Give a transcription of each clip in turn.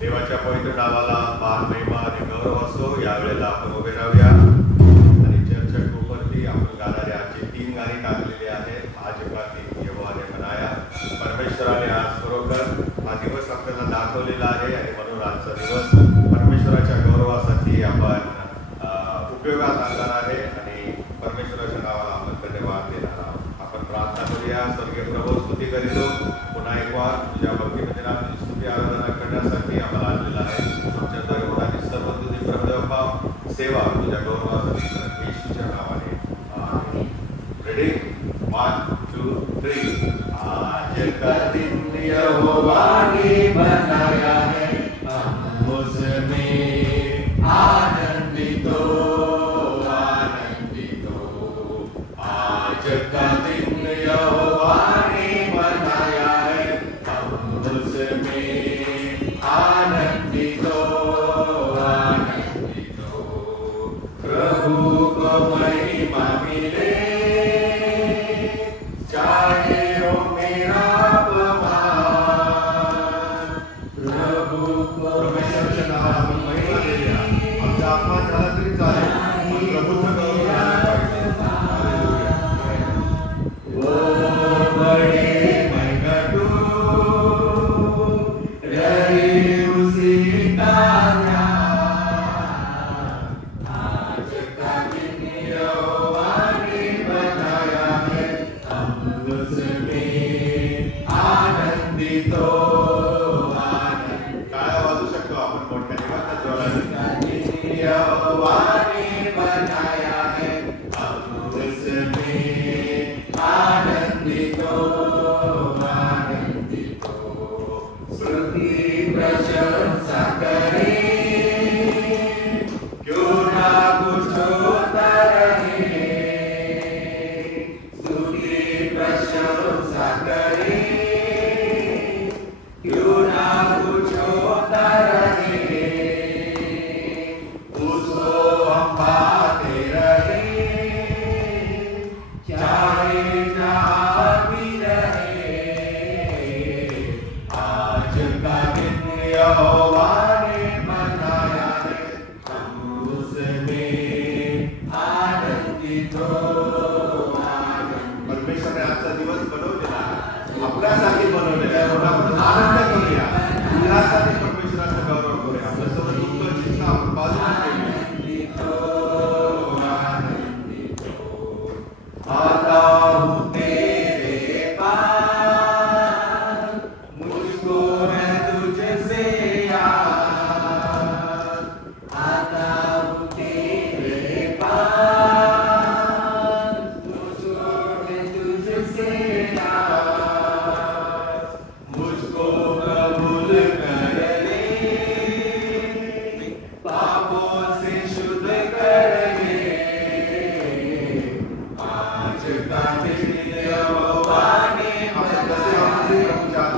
देवाच्या पवित्र नावाला मान महिमा आणि गौरव असो. यावेळेला आपण उभे राहूया आणि चर्चच्या ग्रुपवरती आपण गाणारे आजचे 3 गाणी टाकलेली आहेत. आज का दिन यहोवाने बनाया. परमेश्वराने आज खरोखर हा दिवस आपल्याला दाखवलेला आहे आणि म्हणून आजचा दिवस परमेश्वराच्या गौरवासाठी आपण उपयोगात आणणार आहे आणि परमेश्वराच्या नावाला आपण धन्यवाद देणार आहोत. आपण प्रार्थना करूया. स्वर्गीय प्रभू, स्तुती करीतो पुन्हा एक वार तुझ्या भक्तीमध्ये तुझी स्तुती आराधना करण्यासाठी आम्हाला आणलेला आहे. आमच्याद्वारे होणारी सर्व तुझी प्रभाव सेवा तुझ्या गौरवासाठी येशूच्या नावाने. रेडी? 1 2 3. आज का दिन यहोवा ने बनाया है, हम उसमें आनंदित हो, आनंदित हो. आज का दिन यहोवा ने बनाया है, हम उसमें आनंदित हो, आनंदित हो. प्रभु को महिमा मिले, चाहे हो मेरा अपमान. प्रभु को परमेश्वराच्या नावाला महिमा देऊया. आमचा अपमान झाला तरी चालेल, पण प्रभूचं गौरव झाला पाहिजे. वो बड़े मैगटू रहे उसी का ध्यान. आज का दिन यहोवा ने बनाया है, हम उसमें आनंदित हो, आनंदित. टाळ्या वाजवू शकतो आपण मोठ्याने बघा जोराने. यहोवा ने बनाया है, हम उसमें आनंदित हो, आनंदित हो. स्तुति प्रशंसा करें, क्यों ना कुछ होता रहे. स्तुति प्रशंसा करें, क्यों ना कुछ होता रहे. उसको हम पाते रहे, चाहे जहाँ भी रहे. आज का दिन यहोवा ने बनाया है, हम उसमें आनंदित हो, आनंदित. परमेश्वराने आजचा दिवस बनवलेला आहे, आपल्यासाठी बनवलेला आहे. म्हणून आपण आनंद करूया, उल्हासाने परमेश्वराचा गौरव करूया. आपलं सर्व दुःख चिंता आपण बाजूला ठेवूया. आनंदित हो. आता हूँ तेरे पास, मुझको है तुझसे याद. आता हूँ तेरे पास, मुझको है तुझसे याद. मुझको कबूल कर ले, पापों से शुद्ध कर ले. आज का दिन यहोवा ने बनाया है,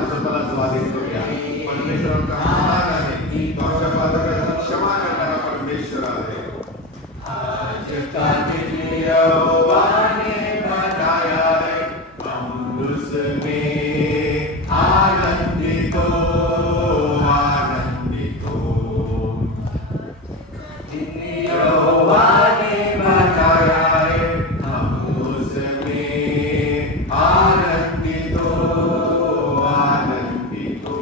स्वतःला स्वाधीन करूया. परमेश्वराचा आभार आहे, तुमच्या पादकाची क्षमा करणारा परमेश्वर आहे. आज का दिन यहोवा ने बनाया है, हम उसमें आनंदित हो, आनंदित हो. दिन यहोवा ने बनाया है, हम उसमें आनंदित हो, आनंदित हो.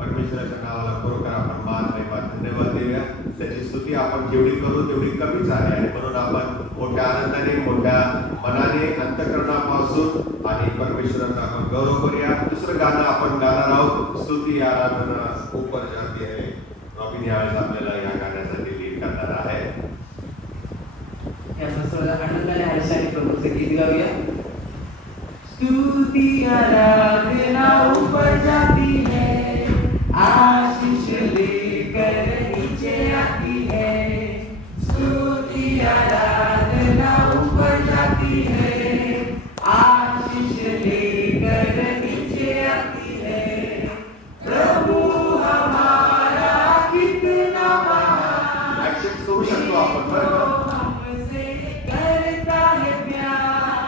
परमेश्वराच्या नावाला खरोखर आपण मान महिमा धन्यवाद देऊया. त्याची स्तुती आपण जेवढी करू तेवढी कमीच आहे आणि म्हणून आपण मोठ्या आनंदाने, मोठ्या मनाने, अंतःकरणापासून आणि परमेश्वराचा आपण गौरव करूया. दुसरं गाणं आपण गाणार आहोत, स्तुती आराधना ऊपर जाती है. रॉबिन यावेळेस आपल्याला या गाण्यासाठी लीड करणार आहे. या मसोला आनंदाने हर्षाने प्रभूचे गीत गाऊया. स्तुति आराधना ऊपर जाती है, आशीष लेकर नीचे आती है. स्तुति आराधना ऊपर जाती है, आशीष लेकर नीचे आती है. प्रभु हमारा कितना महान, ऍक्सेप्ट करू शकतो आपण बरं. हमसे करता है प्यार.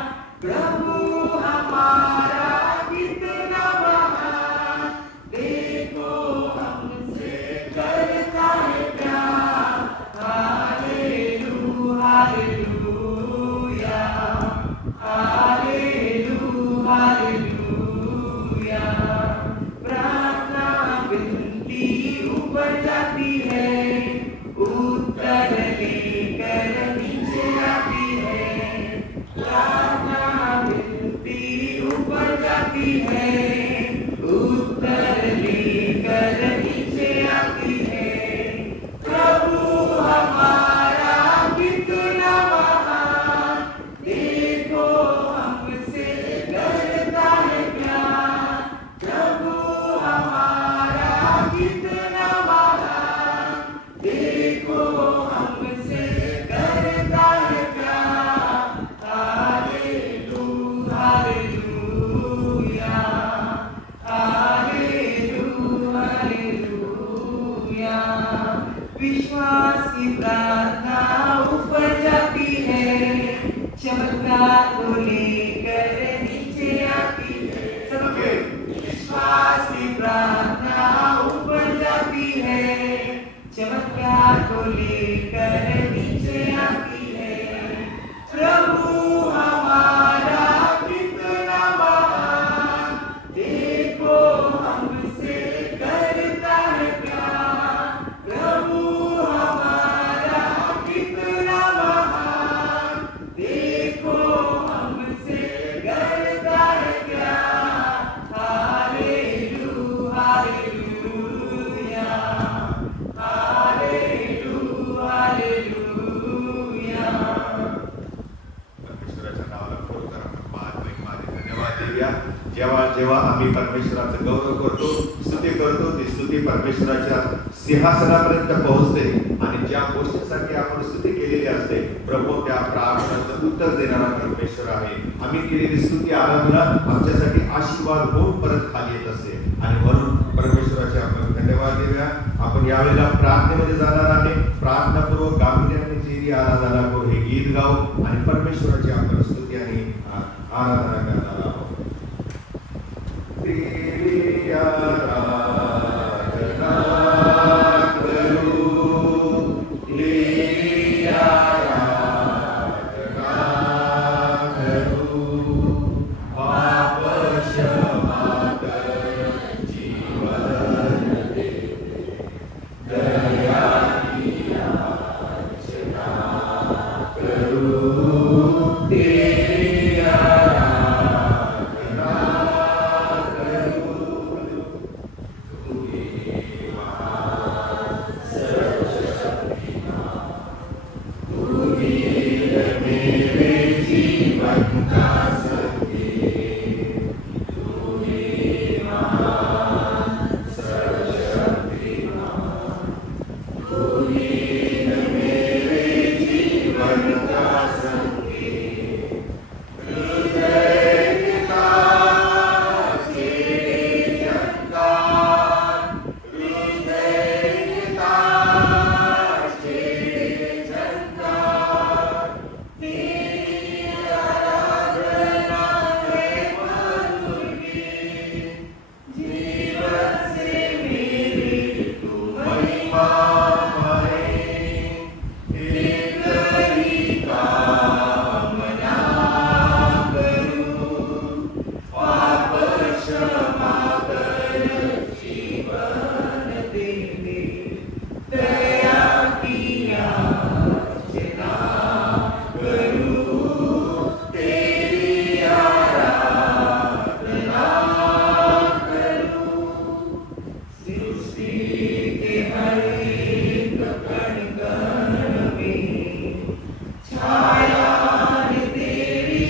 ऊपर जाती है, उत्तर लेकर नीचे आती है। प्रार्थना विनती ऊपर जाती है, उत्तर लेकर नीचे आती है। प्रभु हमारा कितना महान, देखो हमसे करता है प्यार। प्रभु हमारा कितना महान, देखो हमसे करता है प्यार। Hallelujah, hallelujah, hallelujah. विश्वास की प्रार्थना ऊपर जाती है, चमत्कार को लेकर नीचे आती है। सबके विश्वास की प्रार्थना ऊपर जाती है, चमत्कार को लेकर नीचे आती है। प्रभु हमारा कितना महान, देखो हमसे करता है प्यार। प्रभु हमारा कितना महान, देखो हमसे करता है प्यार। Hallelujah, hallelujah, hallelujah, hallelujah. परमेश्वराच्या नावाला खरोखर आपण महिमा आणि धन्यवाद देऊया। जेव्हा जेव्हा आम्ही परमेश्वराचं गौरव करतो, स्तुती करतो, ती स्तुती परमेश्वराच्या सिंहासनापर्यंत पोहोचते आणि ज्या गोष्टीसाठी आपण स्तुती केलेली असते, प्रभू त्या प्रार्थनेचं उत्तर देणारा परमेश्वर आहे। आम्ही केलेली स्तुती आराधना आमच्यासाठी आशीर्वाद होऊन परत खाली येत असते आणि म्हणून परमेश्वराचे आपण धन्यवाद देऊया। आपण यावेळेला प्रार्थनेमध्ये जाणार आहे। प्रार्थनापूर्वक गांभीर्याने जी आराधना करू, हे गीत गाऊ आणि परमेश्वराची आपण स्तुती आणि आराधना करणार आहोत। तेरी आराधना करू, तेरी आराधना करू, पाप क्षमा कर, जीवन दे, दया की याचना करू, तेरी आराधना करू। तुम्ही महान सर्वशक्तिमान, तुम्ही मेरे जीवन का संगीत, तुम्ही महान सर्वशक्तिमान, तुम्ही मेरे जीवन का संगीत। हृदय का छेड़े झंकार, हृदय का छेड़े झंकार, तेरी आराधना है मधुरी, जीवन से मेरी तू महिमा पाए। एक ही कामना करूं, पाप क्षमा कर, जीवन दे दे, दया की याचना करूं, तेरी आराधना करूं। सृष्टि के हर एक कण कण में छाया है तेरी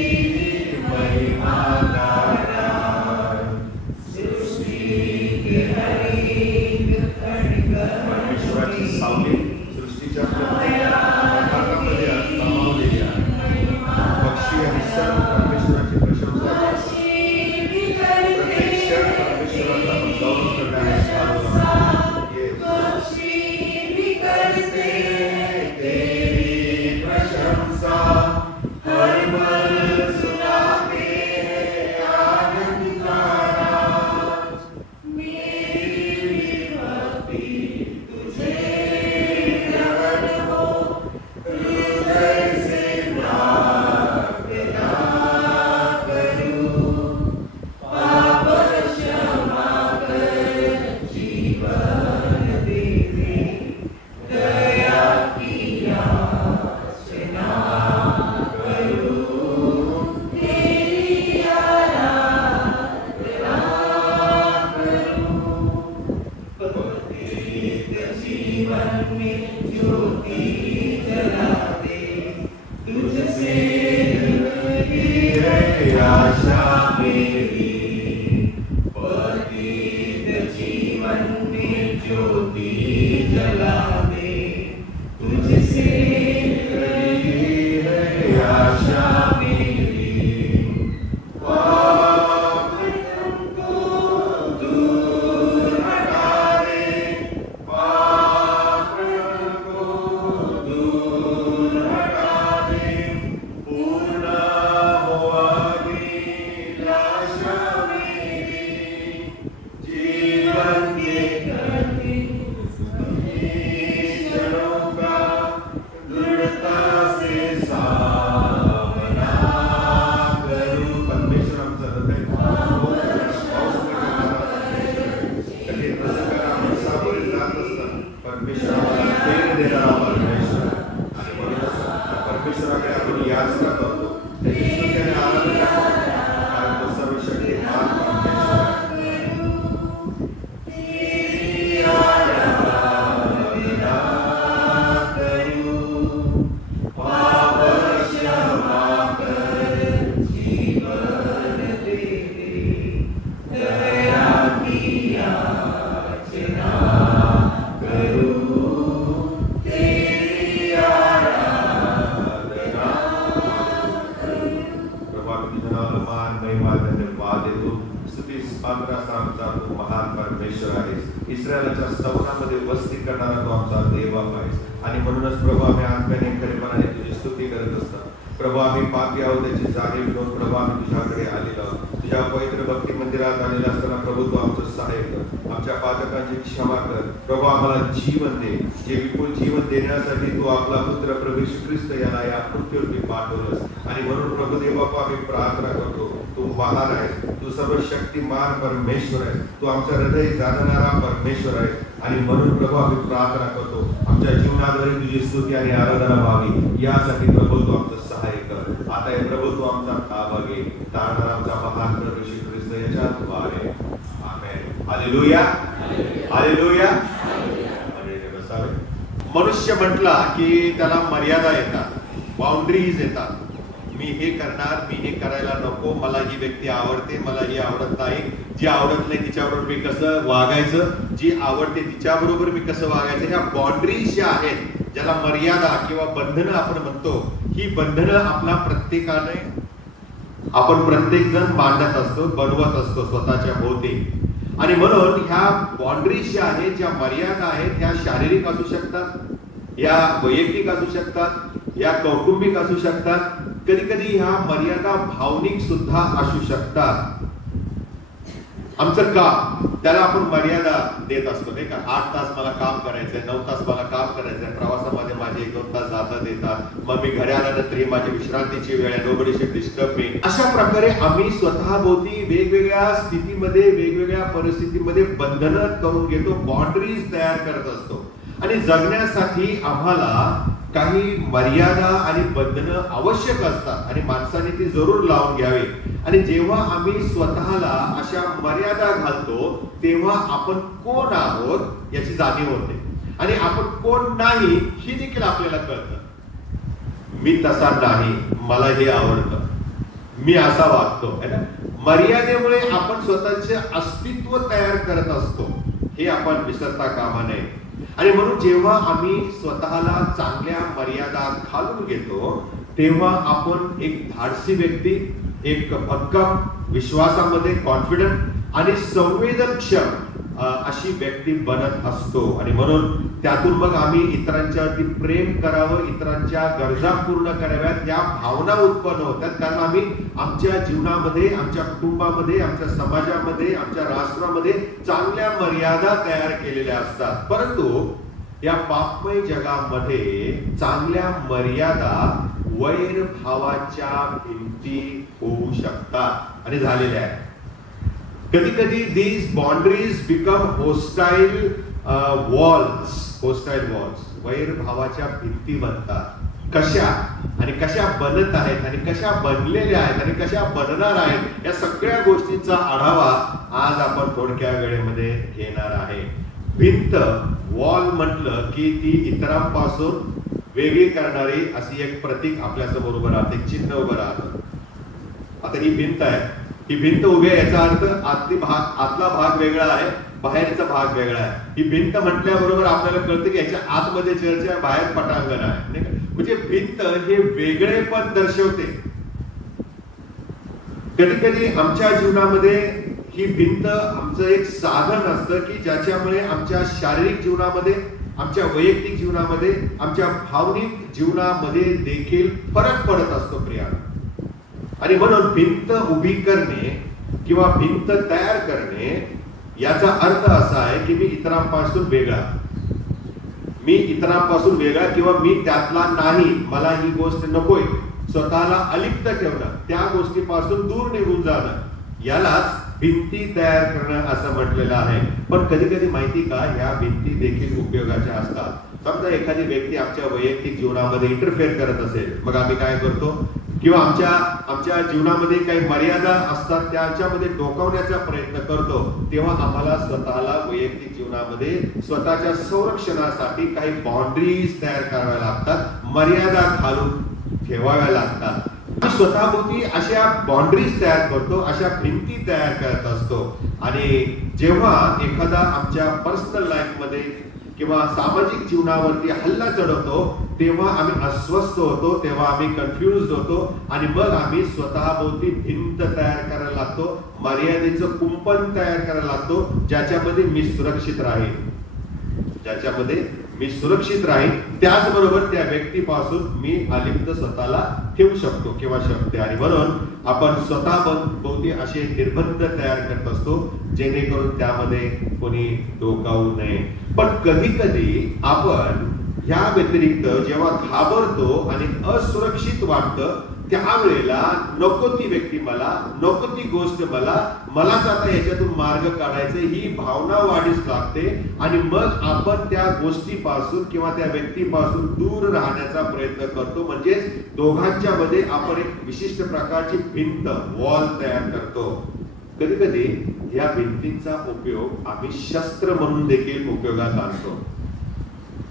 महिमा का राज। सृष्टि के हर एक कण कण परमेश्वराची सावली सृष्टीच्या प्रत्येक सामावलेली आहे। पक्षी आणि सर्व परमेश्वराची प्रशंसा करतात। प्रत्येक क्षण परमेश्वराचा आपण गौरव करण्यास चालू तेरी प्रशंसा हर पल सुनाते हैं आनंद का नाच। मेरी भक्ति तुझे ग्रहण हो, हृदय से प्रार्थना करूं, पाप क्षमा कर, जीवन दे। जीवन में ज्योति जला दे, तुझसे ही है आशा मेरी। पतित जीवन में ज्योति जला दे, तुझसे ही है आशा मेरी। इस्रायलाच्या स्तवनामध्ये वस्ती करणारा तू आमचा देव आहेस आणि म्हणूनच प्रभू आम्ही आत्म्याने खरेपणाने तुझी स्तुती करत असतो। प्रभू आम्ही पापी आहोत त्याची जाणीव घेऊन प्रभू आम्ही तुझ्याकडे आलेलो आहोत। तुझ्या पवित्र भक्ती मंदिरात आलेला असताना प्रभू तू आमचं सहाय्य कर, आमच्या पातकांची क्षमा कर। प्रभू आम्हाला जीवन दे, जे विपुल जीवन देण्यासाठी तू आपला पुत्र प्रभू येशू ख्रिस्त याला या पृथ्वीवरती पाठवलंस आणि म्हणून प्रभू देव बाप्पा आम्ही प्रार्थना करतो, तू महान आहेस, तू सर्वशक्तिमान परमेश्वर आहेस, तू आमचं हृदय जाणणारा परमेश्वर आहेस आणि म्हणून प्रभू आम्ही प्रार्थना करतो आमच्या जीवनाद्वारे तुझी स्तुती आणि आराधना व्हावी यासाठी प्रभू तू आमचं सहाय्य कर। आता हे प्रभू तू आमचा ताबा घे, तारणारा आमचा महान प्रभू येशू ख्रिस्त याच्याद्वारे आमेन। Hallelujah hallelujah. मनुष्य म्हटला की त्याला मर्यादा येतात, बाउंड्रीज येतात। मी हे करणार, मी हे करायला नको, मला ही व्यक्ती आवडते, मला ही आवडत नाही, जी आवडत नाही तिच्याबरोबर मी कसं वागायचं, जी आवडते तिच्याबरोबर मी कसं वागायचं, ह्या बाउंड्रीज ज्या आहेत, ज्याला मर्यादा किंवा बंधनं आपण म्हणतो, ही बंधनं आपला प्रत्येकाने आपण प्रत्येक जण मांडत असतो, बनवत असतो स्वतःच्या भोवती। आणि म्हणून ह्या बाउंड्रीज ज्या आहेत, ज्या मर्यादा आहेत, ह्या शारीरिक असू शकतात, या वैयक्तिक असू शकतात, या कौटुंबिक असू शकतात, कधी कधी ह्या मर्यादा भावनिक सुद्धा असू शकतात। आमचं काम त्याला आपण मर्यादा देत असतो नाही का, 8 तास मला काम करायचंय, 9 तास मला काम करायचंय, प्रवासामध्ये माझे 1-2 तास जातात येतात, मग मी घरी आल्यानंतर ही माझी विश्रांतीची वेळ आहे, नोबडी शुड डिस्टर्ब मी। अशा प्रकारे आम्ही स्वतःभोवती वेगवेगळ्या स्थितीमध्ये, वेगवेगळ्या परिस्थितीमध्ये बंधनं करून घेतो, बाउंड्रीज तयार करत असतो आणि जगण्यासाठी आम्हाला काही मर्यादा आणि बंधनं आवश्यक असतात आणि माणसाने ती जरूर लावून घ्यावी। आणि जेव्हा आम्ही स्वतःला अशा मर्यादा घालतो तेव्हा आपण कोण आहोत याची जाणीव होते आणि आपण कोण नाही ही देखील आपल्याला कळतं। मी तसा नाही, मला हे आवडतं, मी असा वागतो है ना। मर्यादेमुळे आपण स्वतःचे अस्तित्व तयार करत असतो, हे आपण विसरता कामा नये। आणि म्हणून जेव्हा आम्ही स्वतःला चांगल्या मर्यादा घालून घेतो तेव्हा आपण एक धाडसी व्यक्ती, एक भक्कम, विश्वासामध्ये कॉन्फिडंट आणि संवेदनक्षम अशी व्यक्ती बनत असतो। आणि म्हणून त्यातून मग आम्ही इतरांच्यावरती प्रेम करावं, इतरांच्या गरजा पूर्ण कराव्यात या भावना उत्पन्न होतात, कारण आम्ही आमच्या जीवनामध्ये, आमच्या कुटुंबामध्ये, आमच्या समाजामध्ये, आमच्या राष्ट्रामध्ये चांगल्या मर्यादा तयार केलेल्या असतात। परंतु या पापमय जगामध्ये चांगल्या मर्यादा वैर भावाच्या भिंती होऊ शकतात आणि झालेल्या आहेत। कधी कधी these boundaries become hostile walls, वैर भावाच्या भिंती बनतात। कशा आणि कशा बनत आहेत आणि कशा बनलेल्या आहेत आणि कशा बनणार आहेत या सगळ्या गोष्टींचा आढावा आज आपण थोडक्या वेळेमध्ये घेणार आहे। भिंत, वॉल म्हटलं की ती इतरांपासून वेगळी करणारी अशी एक प्रतीक आपल्या समोर उभं राहते, चिन्ह उभं राहतं. आता ही भिंत आहे, ही भिंत उभी आहे याचा अर्थ आतला भाग वेगळा आहे, बाहेरचा भाग वेगळा आहे. ही भिंत म्हटल्याबरोबर आपल्याला कळतं की याच्या आतमध्ये चर्च आहे, बाहेर पटांगण आहे. म्हणजे भिंत हे वेगळेपण दर्शवते. कधी कधी आमच्या जीवनामध्ये ही भिंत आमचं एक साधन असतं की ज्याच्यामुळे आमच्या शारीरिक जीवनामध्ये, आमच्या वैयक्तिक जीवनामध्ये, आमच्या भावनिक जीवनामध्ये देखील फरक पडत असतो प्रियानो. आणि म्हणून भिंत उभी करणे किंवा भिंत तयार करणे याचा अर्थ असा आहे की मी इतरांपासून वेगळा किंवा मी त्यातला नाही, मला ही गोष्ट नकोय, स्वतःला अलिप्त ठेवणं, त्या गोष्टीपासून दूर निघून जाणं, यालाच भिंती तयार करणं असं म्हटलेलं आहे. पण कधी कधी माहिती का, ह्या भिंती देखील उपयोगाच्या असतात. समजा एखादी व्यक्ती आमच्या वैयक्तिक जीवनामध्ये इंटरफेअर करत असेल, मग आम्ही काय करतो, किंवा आमच्या जीवनामध्ये काही मर्यादा असतात त्याच्यामध्ये डोकावण्याचा प्रयत्न करतो, तेव्हा आम्हाला स्वतःला वैयक्तिक जीवनामध्ये स्वतःच्या संरक्षणासाठी काही बाउंड्रीज तयार कराव्या लागतात, मर्यादा घालून ठेवाव्या लागतात. स्वतःभोवती अशा बाउंड्रीज तयार करतो, अशा भिंती तयार करत असतो. आणि जेव्हा एखादा आमच्या पर्सनल लाईफ मध्ये किंवा सामाजिक जीवनावरती हल्ला चढवतो, तेव्हा आम्ही अस्वस्थ होतो, तेव्हा आम्ही कन्फ्युज होतो आणि मग आम्ही स्वतःभोवती भिंत तयार करायला लागतो, मर्यादेचं कुंपण तयार करायला लागतो, ज्याच्यामध्ये मी सुरक्षित राहीन, त्याचबरोबर त्या व्यक्तीपासून मी अलिप्त स्वतःला ठेवू शकतो किंवा शकते. आणि म्हणून आपण स्वतःभोवती असे निर्बंध तयार करत असतो जेणेकरून त्यामध्ये कोणी डोकावू नये. पण कधी कधी आपण ह्या व्यतिरिक्त जेव्हा घाबरतो आणि असुरक्षित वाटतं, त्यावेळेला नको ती व्यक्ती मला, नको ती गोष्ट मलाच आता याच्यातून मार्ग काढायचा, ही भावना वाढीस लागते. आणि मग आपण त्या गोष्टीपासून किंवा त्या व्यक्तीपासून दूर राहण्याचा प्रयत्न करतो. म्हणजेच दोघांच्या मध्ये आपण एक विशिष्ट प्रकारची भिंत, वॉल तयार करतो. कधी कधी या भिंतींचा उपयोग आम्ही शस्त्र म्हणून देखील उपयोगात आणतो.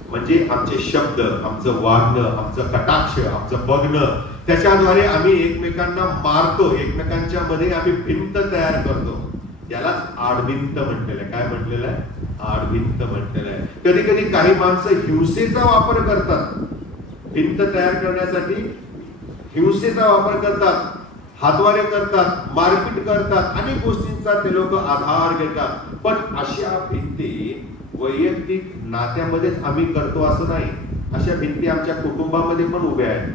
म्हणजे आमचे शब्द, आमचं वागणं, आमचं कटाक्ष, आमचं बघणं, त्याच्याद्वारे आम्ही एकमेकांना मारतो, एकमेकांच्या मध्ये आम्ही भिंत तयार करतो. यालाच आडभिंत म्हटलेलं आहे. काय म्हटलेलं आहे? आडभिंत म्हटलेलं आहे. कधी कधी काही माणसं हिंसेचा वापर करतात, भिंत तयार करण्यासाठी हिंसेचा वापर करतात, हातवारे करतात, मारपीट करतात, अनेक गोष्टींचा ते लोक आधार घेतात. पण अशा भिंती वैयक्तिक नात्यामध्येच आम्ही करतो असं नाही. अशा भिंती आमच्या कुटुंबामध्ये पण उभ्या आहेत,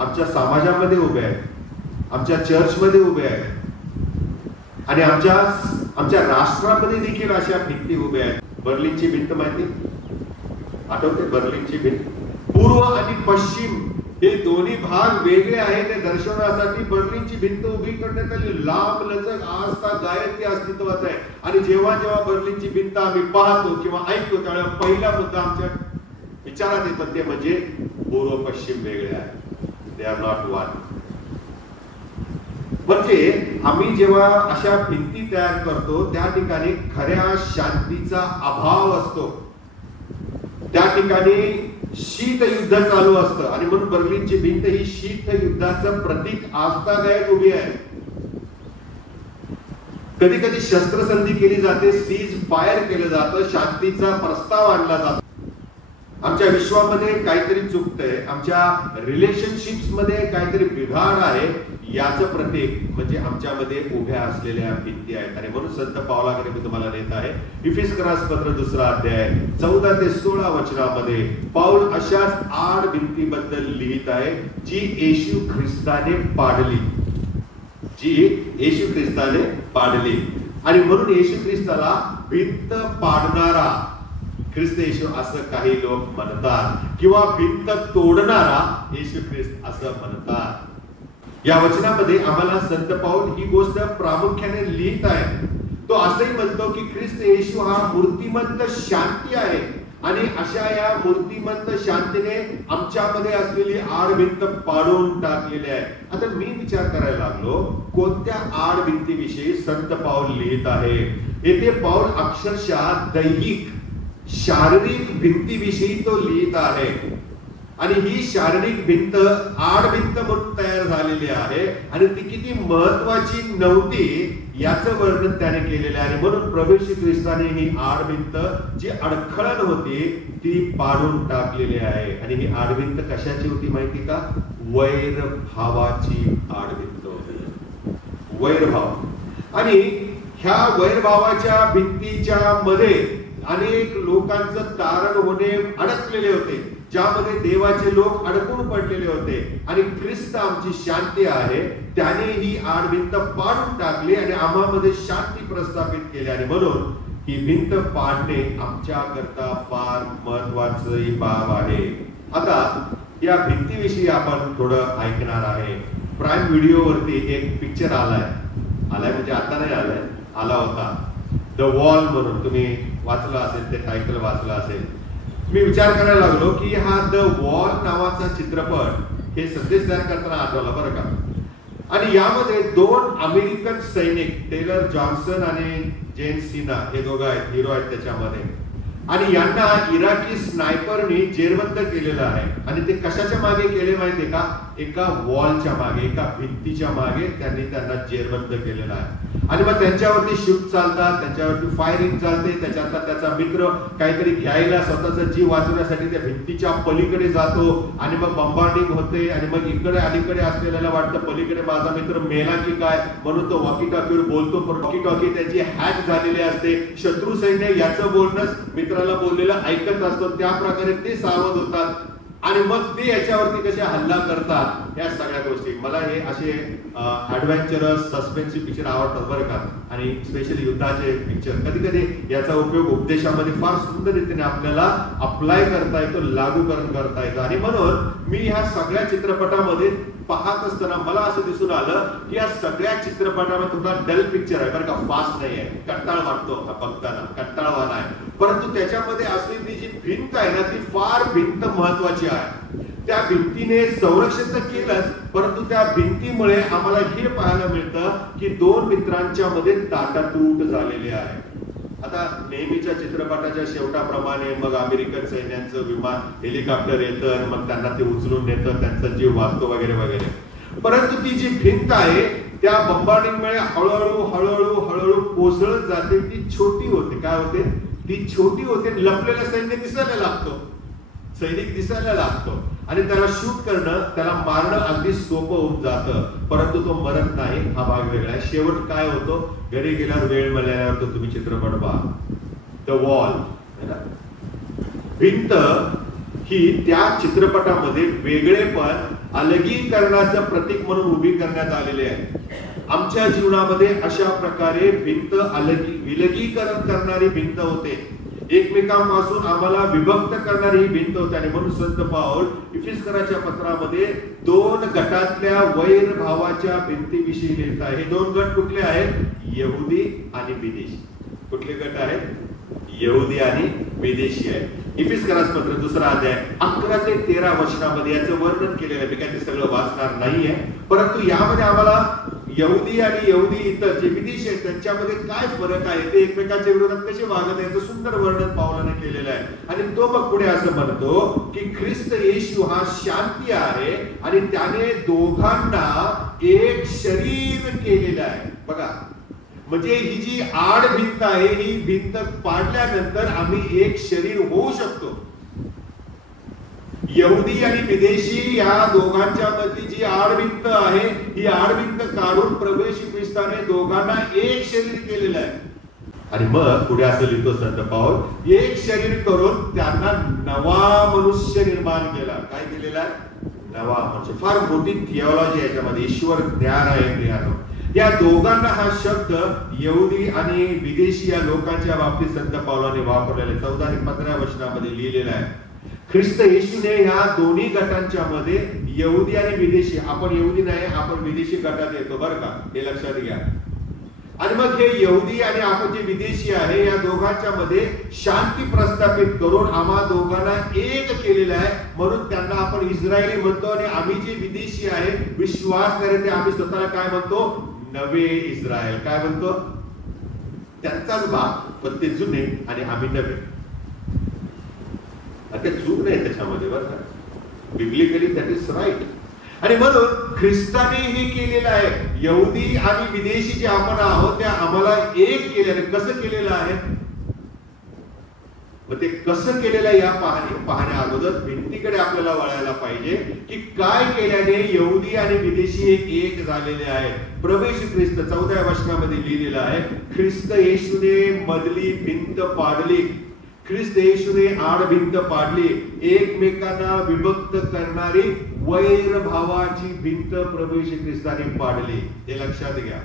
आमच्या समाजामध्ये उभे आहेत, आमच्या चर्चमध्ये उभे आहेत आणि आमच्या राष्ट्रामध्ये देखील अशा भिंती उभ्या आहेत. बर्लिनची भिंत माहिती आठवते? बर्लिनची भिंत पूर्व आणि पश्चिम हे दोन्ही भाग वेगळे आहेत हे दर्शवण्यासाठी बर्लिनची भिंत उभी करण्यात आली. लांब लचक आजतागायत ती अस्तित्वात आहे. आणि जेव्हा जेव्हा बर्लिनची भिंत आम्ही पाहतो किंवा ऐकतो, त्यावेळेला पहिला मुद्दा आमच्या विचारात येतो ते म्हणजे पूर्व पश्चिम वेगळे आहे. They are not one. म्हणजे आम्ही जेव्हा अशा भिंती तयार करतो त्या ठिकाणी खऱ्या शांतीचा अभाव असतो, त्या ठिकाणी शीत युद्ध चालू असतं. आणि म्हणून बर्लिनची भिंत ही शीत युद्धाचं प्रतीक आजतागायत उभी आहे. कधी कधी शस्त्रसंधी केली जाते, सीज फायर केलं जातं, शांतीचा प्रस्ताव आणला जातो. आमच्या विश्वामध्ये काहीतरी चुकतंय, आमच्या रिलेशनशिप्स मध्ये काहीतरी बिघाड आहे, याचं प्रतीक म्हणजे आमच्यामध्ये उभ्या असलेल्या भिंती आहेत. आणि म्हणून संत पावलाकडे मी तुम्हाला नेत आहे. इफिसियन्स पत्र 2 अध्याय 14 ते 16 वचनामध्ये पाऊल अशाच आड भिंतीबद्दल लिहित आहे जी येशू ख्रिस्ताने पाडली. आणि म्हणून येशू ख्रिस्ताला भिंत पाडणारा ख्रिस्त येशू असं काही लोक म्हणतात, किंवा भिंत तोडणारा येशू ख्रिस्त असं म्हणतात. या वचनामध्ये आम्हाला संत पाऊल ही गोष्ट प्रामुख्याने लिहित आहे. तो असंही म्हणतो की ख्रिस्त येशू हा मूर्तिमंत शांती आहे आणि अशा या मूर्तिमंत शांतीने आमच्यामध्ये असलेली आड भिंत पाडून टाकलेली आहे. आता मी विचार करायला लागलो कोणत्या आड भिंतीविषयी संत पाऊल लिहित आहे. येथे पाऊल अक्षरशः दैहिक शारीरिक भिंतीविषयी तो लिहित आहे आणि ही शारीरिक भिंत आडभिंत म्हणून तयार झालेली आहे आणि ती किती महत्वाची नव्हती याचं वर्णन त्याने केलेलं आहे. आणि म्हणून प्रभू येशू ख्रिस्ताने ही आडभिंत जी अडखळण होती ती पाडून टाकलेली आहे. आणि ही आडभिंत कशाची होती माहिती का? वैरभावाची आडभिंत होती. वैरभाव. आणि ह्या वैरभावाच्या भिंतीच्या मध्ये अनेक लोकांचं तारण होणे अडकलेले होते, ज्यामध्ये देवाचे लोक अडकून पडलेले होते. आणि ख्रिस्त आमची शांती आहे, त्याने ही आडभिंत पाडून टाकली आणि आम्हामध्ये शांती प्रस्थापित केली. आणि म्हणून ही भिंत पाडणे आमच्या करता फार महत्वाची बाब आहे. आता या भिंतीविषयी आपण थोडं ऐकणार आहे. प्राईम व्हिडिओ वरती एक पिक्चर आलाय म्हणजे आता नाही आलाय, आला होता, द वॉल म्हणून. तुम्ही वाचलं असेल, ते टायटल वाचलं असेल. मी विचार करायला लागलो की हा द वॉल नावाचा चित्रपट हे संदेश तयार करताना आठवला बरं का. आणि यामध्ये 2 अमेरिकन सैनिक, टेलर जॉन्सन आणि जेन सीना, हे दोघं आहेत, हिरो आहेत त्याच्यामध्ये. आणि यांना इराकी स्नायपरनी जेरबंद केलेलं आहे. आणि ते कशाच्या मागे केले माहितीये का? एका वॉलच्या मागे, एका भिंतीच्या मागे त्यांनी त्यांना जेरबंद केलेलं आहे. आणि मग त्यांच्यावरती शूट चालतात, त्यांच्यावरती फायरिंग चालते. त्याच्यात त्याचा मित्र काहीतरी घ्यायला स्वतःचा जीव वाचवण्यासाठी त्या भिंतीच्या पलीकडे जातो आणि मग बंबार्डिंग होते. आणि मग इकडे अलीकडे असलेल्याला वाटतं पलीकडे माझा मित्र मेला की काय, म्हणून तो वॉकी टॉकीवर बोलतो, पण वॉकी टॉकी त्याची हॅक झालेली असते. शत्रू सैन्य याचं बोलणं मित्राला बोललेलं ऐकत असतो, त्या प्रकारे ते सावध होतात. आणि मग ते याच्यावरती कसे हल्ला करतात, या सगळ्या गोष्टी. मला हे असे ऍडव्हेंचरस सस्पेन्सिव्ह पिक्चर आवडतात बरं का. आणि स्पेशली युद्धाचे पिक्चर कधी कधी याचा उपयोग उपदेशामध्ये फार सुंदर रीतीने आपल्याला अप्लाय करता येतो, लागूकरण करता येतं. आणि म्हणून मी ह्या सगळ्या चित्रपटामध्ये पाहत असताना मला असं दिसून आलं की या सगळ्या चित्रपटामध्ये थोडा डल पिक्चर आहे बरं का, फास्ट नाही आहे, कंटाळ वाटतो बघताना, कंटाळवाणा आहे. परंतु त्याच्यामध्ये असलेली जी भिंत आहे ना, ती फार भिंत महत्वाची आहे. त्या भिंतीने संरक्षण तर केलंच, परंतु त्या भिंतीमुळे आम्हाला हे पाहायला मिळतं की 2 मित्रांच्या मध्ये ताटातूट झालेले आहे. आता नेहमीच्या चित्रपटाच्या शेवटाप्रमाणे मग अमेरिकन सैन्याचं विमान, हेलिकॉप्टर येतं आणि मग त्यांना ते उचलून नेतं, त्यांचा जीव वाचतो वगैरे वगैरे. परंतु ती जी भिंत आहे त्या बंबार्डिंगमुळे हळूहळू हळूहळू हळूहळू कोसळत जाते. ती छोटी होते. काय होते? ती छोटी होते. लपलेला सैन्य दिसायला लागतो, सैनिक दिसायला लागतो आणि त्याला शूट करणं, त्याला मारणं अगदी सोपं होऊन जातं. परंतु तो मरत नाही, हा भाग वेगळा आहे. शेवट काय होतो? घरी गेल्यावर वेळ मिळाल्यावर तो तुम्ही चित्रपट पहा, द वॉल. भिंत ही त्या चित्रपटामध्ये वेगळेपण, अलगीकरणाचं प्रतीक म्हणून उभी करण्यात आलेले आहे. आमच्या जीवनामध्ये अशा प्रकारे भिंत विलगीकरण करणारी भिंत होते, एकमेकांपासून आम्हाला विभक्त करणारी ही भिंत होती. आणि म्हणून संत पाऊल इफिसकराच्या पत्रामध्ये 2 गटातल्या वैर भावाच्या भिंतीविषयी लिहित आहे. हे 2 गट कुठले आहेत? यहुदी आणि विदेशी. कुठले गट आहेत? यहुदी आणि विदेशी आहेत. इफिसकराचं पत्र 2रा अध्याय 11 ते 13 वचनामध्ये याचं वर्णन केलेलं आहे. मी काय ते सगळं वाचणार नाहीये, परंतु यामध्ये आम्हाला यहुदी आणि यहुदी इतर जे विदेशी आहेत त्यांच्यामध्ये काय फरक आहे, ते एकमेकांच्या विरोधात कसे वागत याचं सुंदर वर्णन पावलाने केलेलं आहे. आणि तो मग पुढे असं म्हणतो की ख्रिस्त येशू हा शांती आहे आणि त्याने दोघांना एक शरीर केलेलं आहे. बघा, म्हणजे ही जी आड भिंत आहे, ही भिंत पाडल्यानंतर आम्ही एक शरीर होऊ शकतो. यहुदी आणि विदेशी या दोघांच्या मध्ये जी आडभिंत आहे, ही आडभिंत काढून प्रभू येशू ख्रिस्ताने दोघांना एक शरीर केलेलं आहे. आणि मग पुढे असं लिहितो संत पाऊल, एक शरीर करून त्यांना नवा मनुष्य निर्माण केला. काय केलेला आहे? नवा मनुष्य. फार मोठी थिओलॉजी याच्यामध्ये, ईश्वर ज्ञान आहे प्रियानो. या दोघांना हा शब्द यहुदी आणि विदेशी या लोकांच्या बाबतीत संत पावलाने वापरलेला आहे. 14 आणि 15 वचनामध्ये लिहिलेला आहे. ख्रिस्त येशूने ह्या दोन्ही गटांच्या मध्ये, यहुदी आणि विदेशी, आपण यहुदी नाही, आपण विदेशी गटात येतो बरं का, हे लक्षात घ्या. आणि मग हे यहुदी आणि आपण जे विदेशी आहे, या दोघांच्या मध्ये शांती प्रस्थापित करून आम्हा दोघांना एक केलेलं आहे. म्हणून त्यांना आपण इस्रायली म्हणतो आणि आम्ही जे विदेशी आहे, विश्वास करते, आम्ही स्वतःला काय म्हणतो? नवे इस्रायल. काय म्हणतो? त्यांचाच भाग, पण ते जुने आणि आम्ही नवे. आता चूक नाही त्याच्यामध्ये बरं का, बिब्लिकली दॅट इज राईट. आणि म्हणून ख्रिस्ताने हे केलेलं आहे. यहुदी आणि विदेशी जे आपण आहोत त्या आम्हाला एक केलेलं. कसं केलेलं आहे? मग ते कसं केलेलं आहे या पाहण्या अगोदर भिंतीकडे आपल्याला वळायला पाहिजे की काय केल्याने यहुदी आणि विदेशी हे एक झालेले आहेत. प्रवेश ख्रिस्त 14व्या वचनामध्ये लिहिलेलं आहे, ख्रिस्त येशूने मधली भिंत पाडली. ख्रिस्त येशूने आड भिंत पाडली, एकमेकांना विभक्त करणारी वैर भावाची भिंत प्रवेश ख्रिस्ताने पाडली. हे लक्षात घ्या.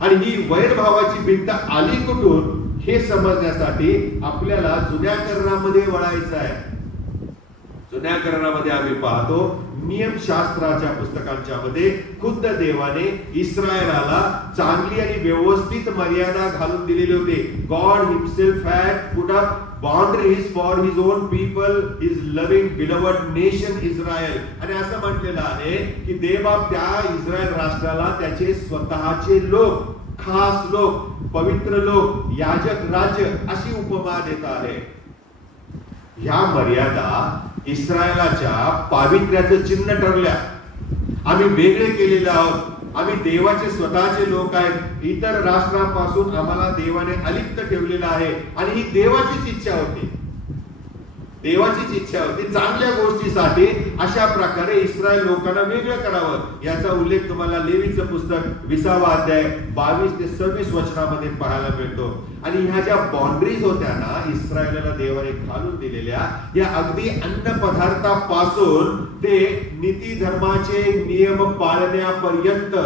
आणि ही वैर भावाची भिंत आली कुठून हे समजण्यासाठी आपल्याला जुन्या करारामध्ये वळायचं आहे. जुन्या करारामध्ये आम्ही पाहतो नियमशास्त्राच्या पुस्तकांच्या मध्ये खुद्द देवाने इस्रायलाला चांगली आणि व्यवस्थित मर्यादा घालून दिलेली होती. God himself had put up boundaries for his own people, his loving beloved nation Israel. आणि असं म्हटलेलं आहे की देवबाप त्या इस्रायल राष्ट्राला त्याचे स्वतःचे लोक, खास लोक, पवित्र लोक, याजक राज्य अशी उपमा देत आहे. ह्या मर्यादा इस्रायलाच्या पावित्र्याचं चिन्ह ठरल्या. आम्ही वेगळे केलेले आहोत. आम्ही देवाचे स्वतःचे लोक आहेत. इतर राष्ट्रांपासून आम्हाला देवाने अलिप्त ठेवलेलं आहे. आणि ही देवाचीच इच्छा होती. देवाचीच इच्छा होती चांगल्या गोष्टीसाठी अशा प्रकारे इस्रायल लोकांना वेगळं करावं. याचा उल्लेख तुम्हाला लेवीचं पुस्तक 20वा अध्याय 22 ते 26 वचनामध्ये पाहायला मिळतो. आणि ह्या ज्या बाउंड्रीज होत्या ना इस्रायलाला देवाने घालून दिलेल्या, या अगदी अन्न पदार्थापासून ते नीती धर्माचे नियम पाळण्यापर्यंत,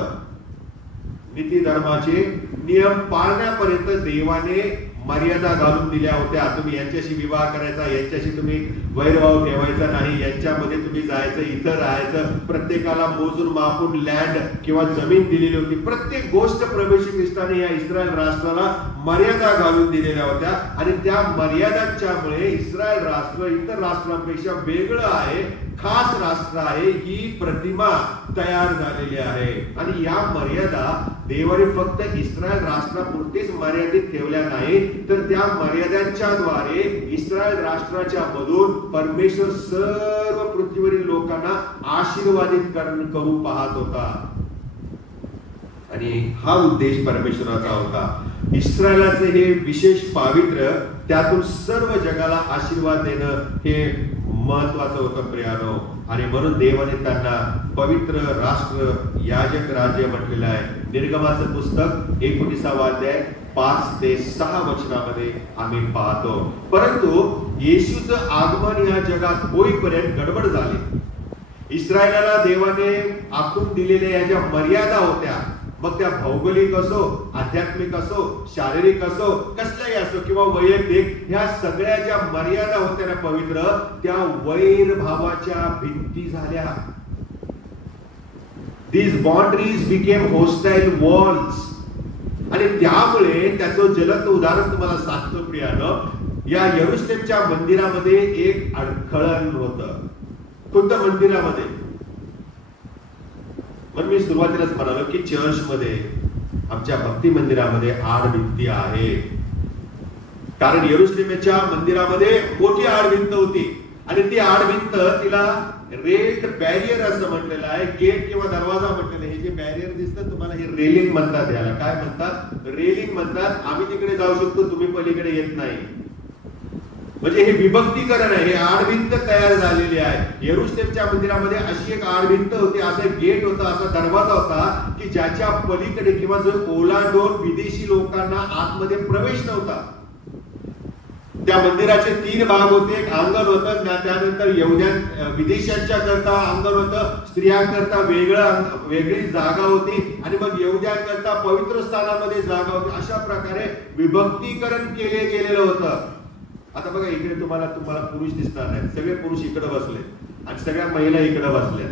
नीती धर्माचे नियम पाळण्यापर्यंत देवाने मर्यादा घालून दिल्या होत्या. तुम्ही यांच्याशी विवाह करायचा, यांच्याशी तुम्ही वैरभाव ठेवायचा नाही, यांच्यामध्ये तुम्ही जायचं, इथं राहायचं. प्रत्येकाला मोजून मापून लँड किंवा जमीन दिलेली होती. प्रत्येक गोष्ट प्रवेश ख्रिस्ताने या इस्रायल राष्ट्राला मर्यादा घालून दिलेल्या होत्या. आणि त्या मर्यादांच्यामुळे इस्रायल राष्ट्र इतर राष्ट्रांपेक्षा वेगळं आहे, खास राष्ट्र आहे, ही प्रतिमा तयार झालेली आहे. आणि या मर्यादा देवाने फक्त इस्रायल राष्ट्रापुरतीच मर्यादित ठेवल्या नाही, तर त्या मर्यादांच्या द्वारे इस्रायल राष्ट्राच्या मधून परमेश्वर सर्व पृथ्वीवरील लोकांना आशीर्वादित करू पाहत होता. आणि हा उद्देश परमेश्वराचा होता. इस्रायलाचे हे विशेष पावित्र्य, त्यातून सर्व जगाला आशीर्वाद देणं हे महत्वाचं होतं प्रियानो. आणि म्हणून देवाने त्यांना पवित्र राष्ट्र, याजक राज्य म्हटलेलं आहे. निर्गमाचं पुस्तक 29वा अध्याय 5 ते 6 वचनामध्ये आम्ही पाहतो. परंतु येशूचं आगमन या जगात होईपर्यंत गडबड झाली. इस्रायलाला देवाने आखून दिलेल्या या ज्या मर्यादा होत्या, मग त्या भौगोलिक असो, आध्यात्मिक असो, शारीरिक असो, कसल्याही असो किंवा वैयक्तिक, ह्या सगळ्या ज्या मर्यादा होत्या ना पवित्र, त्या वैर भावाच्या भिंती झाल्या. These boundaries became hostile walls. आणि त्यामुळे त्याचं जलद उदाहरण तुम्हाला सांगतो प्रियानं, या यरुशलेमच्या मंदिरामध्ये एक अडखळण होतं. खुद्द मंदिरामध्ये. पण मी सुरुवातीलाच म्हणालो की चर्चमध्ये, आमच्या भक्ती मंदिरामध्ये आड भिंती आहे. कारण यरुशलेमच्या मंदिरामध्ये मोठी आड भिंत होती. आणि ती आड भिंत, तिला रेड बॅरियर असं म्हटलेलं आहे. गेट किंवा दरवाजा म्हटलेलं आहे. हे जे बॅरियर दिसतं तुम्हाला, हे रेलिंग म्हणतात. याला काय म्हणतात? रेलिंग म्हणतात. आम्ही तिकडे जाऊ शकतो, तुम्ही पलीकडे येत नाही. म्हणजे हे विभक्तीकरण आहे. हे आडभिंत तयार झालेली आहे. यरुशलेमच्या मंदिरामध्ये अशी एक आडभिंत होती, असं गेट होता, असा दरवाजा होता की ज्याच्या पलीकडे किंवा जो ओलांडून विदेशी लोकांना आतमध्ये प्रवेश नव्हता. त्या मंदिराचे 3 भाग होते. एक अंगण होतं, त्यानंतर विदेशांच्या करता अंगण होतं, स्त्रियांकरता वेगळी जागा होती, आणि मग यहुद्यांकरता पवित्र स्थानामध्ये जागा होती. अशा प्रकारे विभक्तीकरण केले गेलेलं होतं. आता बघा इकडे तुम्हाला पुरुष दिसणार नाही. सगळे पुरुष इकडे बसले आणि सगळ्या महिला इकडे बसल्या.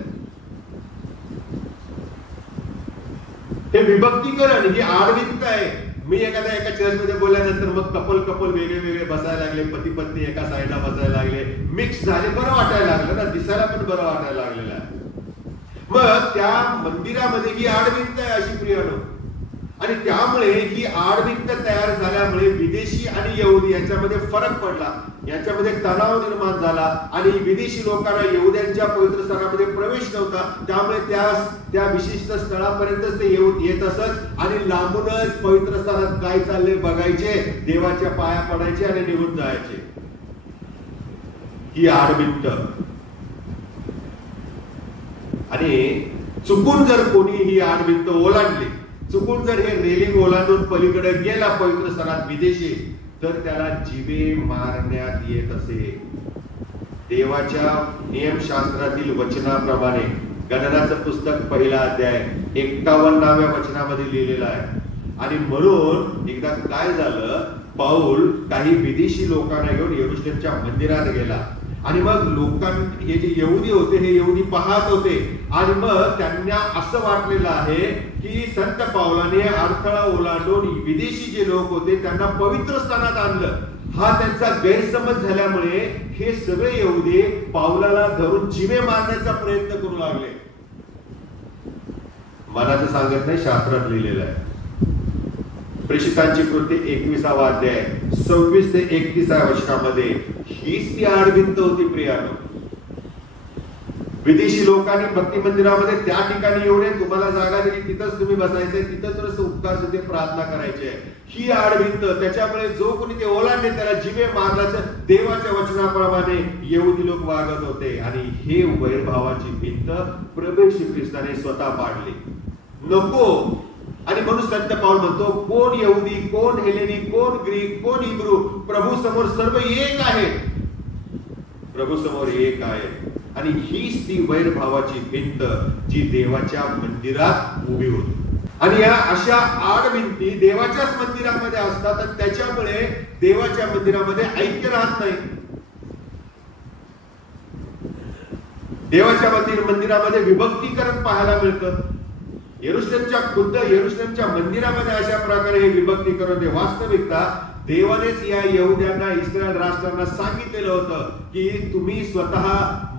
हे विभक्तीकरण, ही आडभिंत आहे. मी एका चर्चमध्ये बोलल्यानंतर मग कपल वेगळे वेगळे बसायला लागले, पती पत्नी एका साईडला बसायला लागले, मिक्स झाले. बरं वाटायला लागलं ना, दिसायला पण बरं वाटायला लागलेलं आहे. मग त्या मंदिरामध्ये ही आडभिंत आहे अशी प्रियानो. आणि त्यामुळे ही आडभिंत तयार झाल्यामुळे विदेशी आणि यहुदी यांच्यामध्ये फरक पडला. यांच्यामध्ये तणाव निर्माण झाला आणि विदेशी लोकांना यहुद्यांच्या पवित्र स्थळामध्ये प्रवेश नव्हता, त्यामुळे त्या विशिष्ट स्थळापर्यंतच ते येत असत आणि लांबूनच पवित्र स्थळात काय चाललंय बघायचे, देवाच्या पाया पडायचे आणि निघून जायचे. ही आडभिंत. आणि चुकून जर कोणी ही आडभिंत ओलांडली, चुकून जर हे रेलिंग ओलांडून पलीकडे गेला पवित्र स्थळात विदेशी, तर त्याला जीवे मारण्यात येत असे. देवाच्या नियमशास्त्रातील वचनाप्रमाणे गणनाचं पुस्तक 1 अध्याय 51व्या वचनामध्ये लिहिलेलं आहे. आणि म्हणून एकदा काय झालं, पाऊल काही विदेशी लोकांना घेऊन यरूशलेमच्या मंदिरात गेला आणि मग हे जे यहुदी होते हे यहुदी पाहत होते आणि मग त्यांना असं वाटलेलं आहे की संत पावलाने अडथळा ओलांडून विदेशी जे लोक होते त्यांना पवित्र स्थानात आणलं. हा त्यांचा गैरसमज झाल्यामुळे हे सगळे यहुदी पावलाला धरून जीवे मारण्याचा प्रयत्न करू लागले. मनाचं सांगत नाही, शास्त्रात लिहिलेलं आहे. प्रेषितांची कृती 21वा अध्याय 26 ते 31 वचनामध्ये हीच ती आडभिंत होती प्रियानो. विदेशी लोकांनी भक्ती मंदिरामध्ये त्या ठिकाणी येऊन तुम्हाला जागा दिली, तिथंच तुम्ही बसायचंय, तिथंच उपकार सुद्धा प्रार्थना करायची आहे. ही आडभिंत, त्याच्यामुळे जो कोणी ते ओलांडले त्याला जीवे मारण्याचं देवाच्या वचनाप्रमाणे यहुदी लोक वागत होते. आणि हे वैरभावाची भिंत प्रभू येशू ख्रिस्ताने स्वतः पाडली. नको. आणि म्हणून संत पाऊल म्हणतो, कोण यहुदी, कोण हेलेनी, कोण ग्रीक, कोण हिब्रू, प्रभू समोर सर्व एक आहे. प्रभू समोर एक आहे. आणि हीच ती वैरभावाची भिंत जी देवाच्या मंदिरात उभी होती. आणि या अशा आडभिंती देवाच्याच मंदिरामध्ये असतात आणि त्याच्यामुळे देवाच्या मंदिरामध्ये ऐक्य राहत नाही. देवाच्या मंदिरामध्ये विभक्तीकरण पाहायला मिळतं. यरूशलेमच्या मंदिरामध्ये अशा प्रकारे हे विभक्तीकरण होते. वास्तविकता देवानेच या यहुद्यांना, इस्रायल राष्ट्रांना सांगितलेलं होतं की तुम्ही स्वतः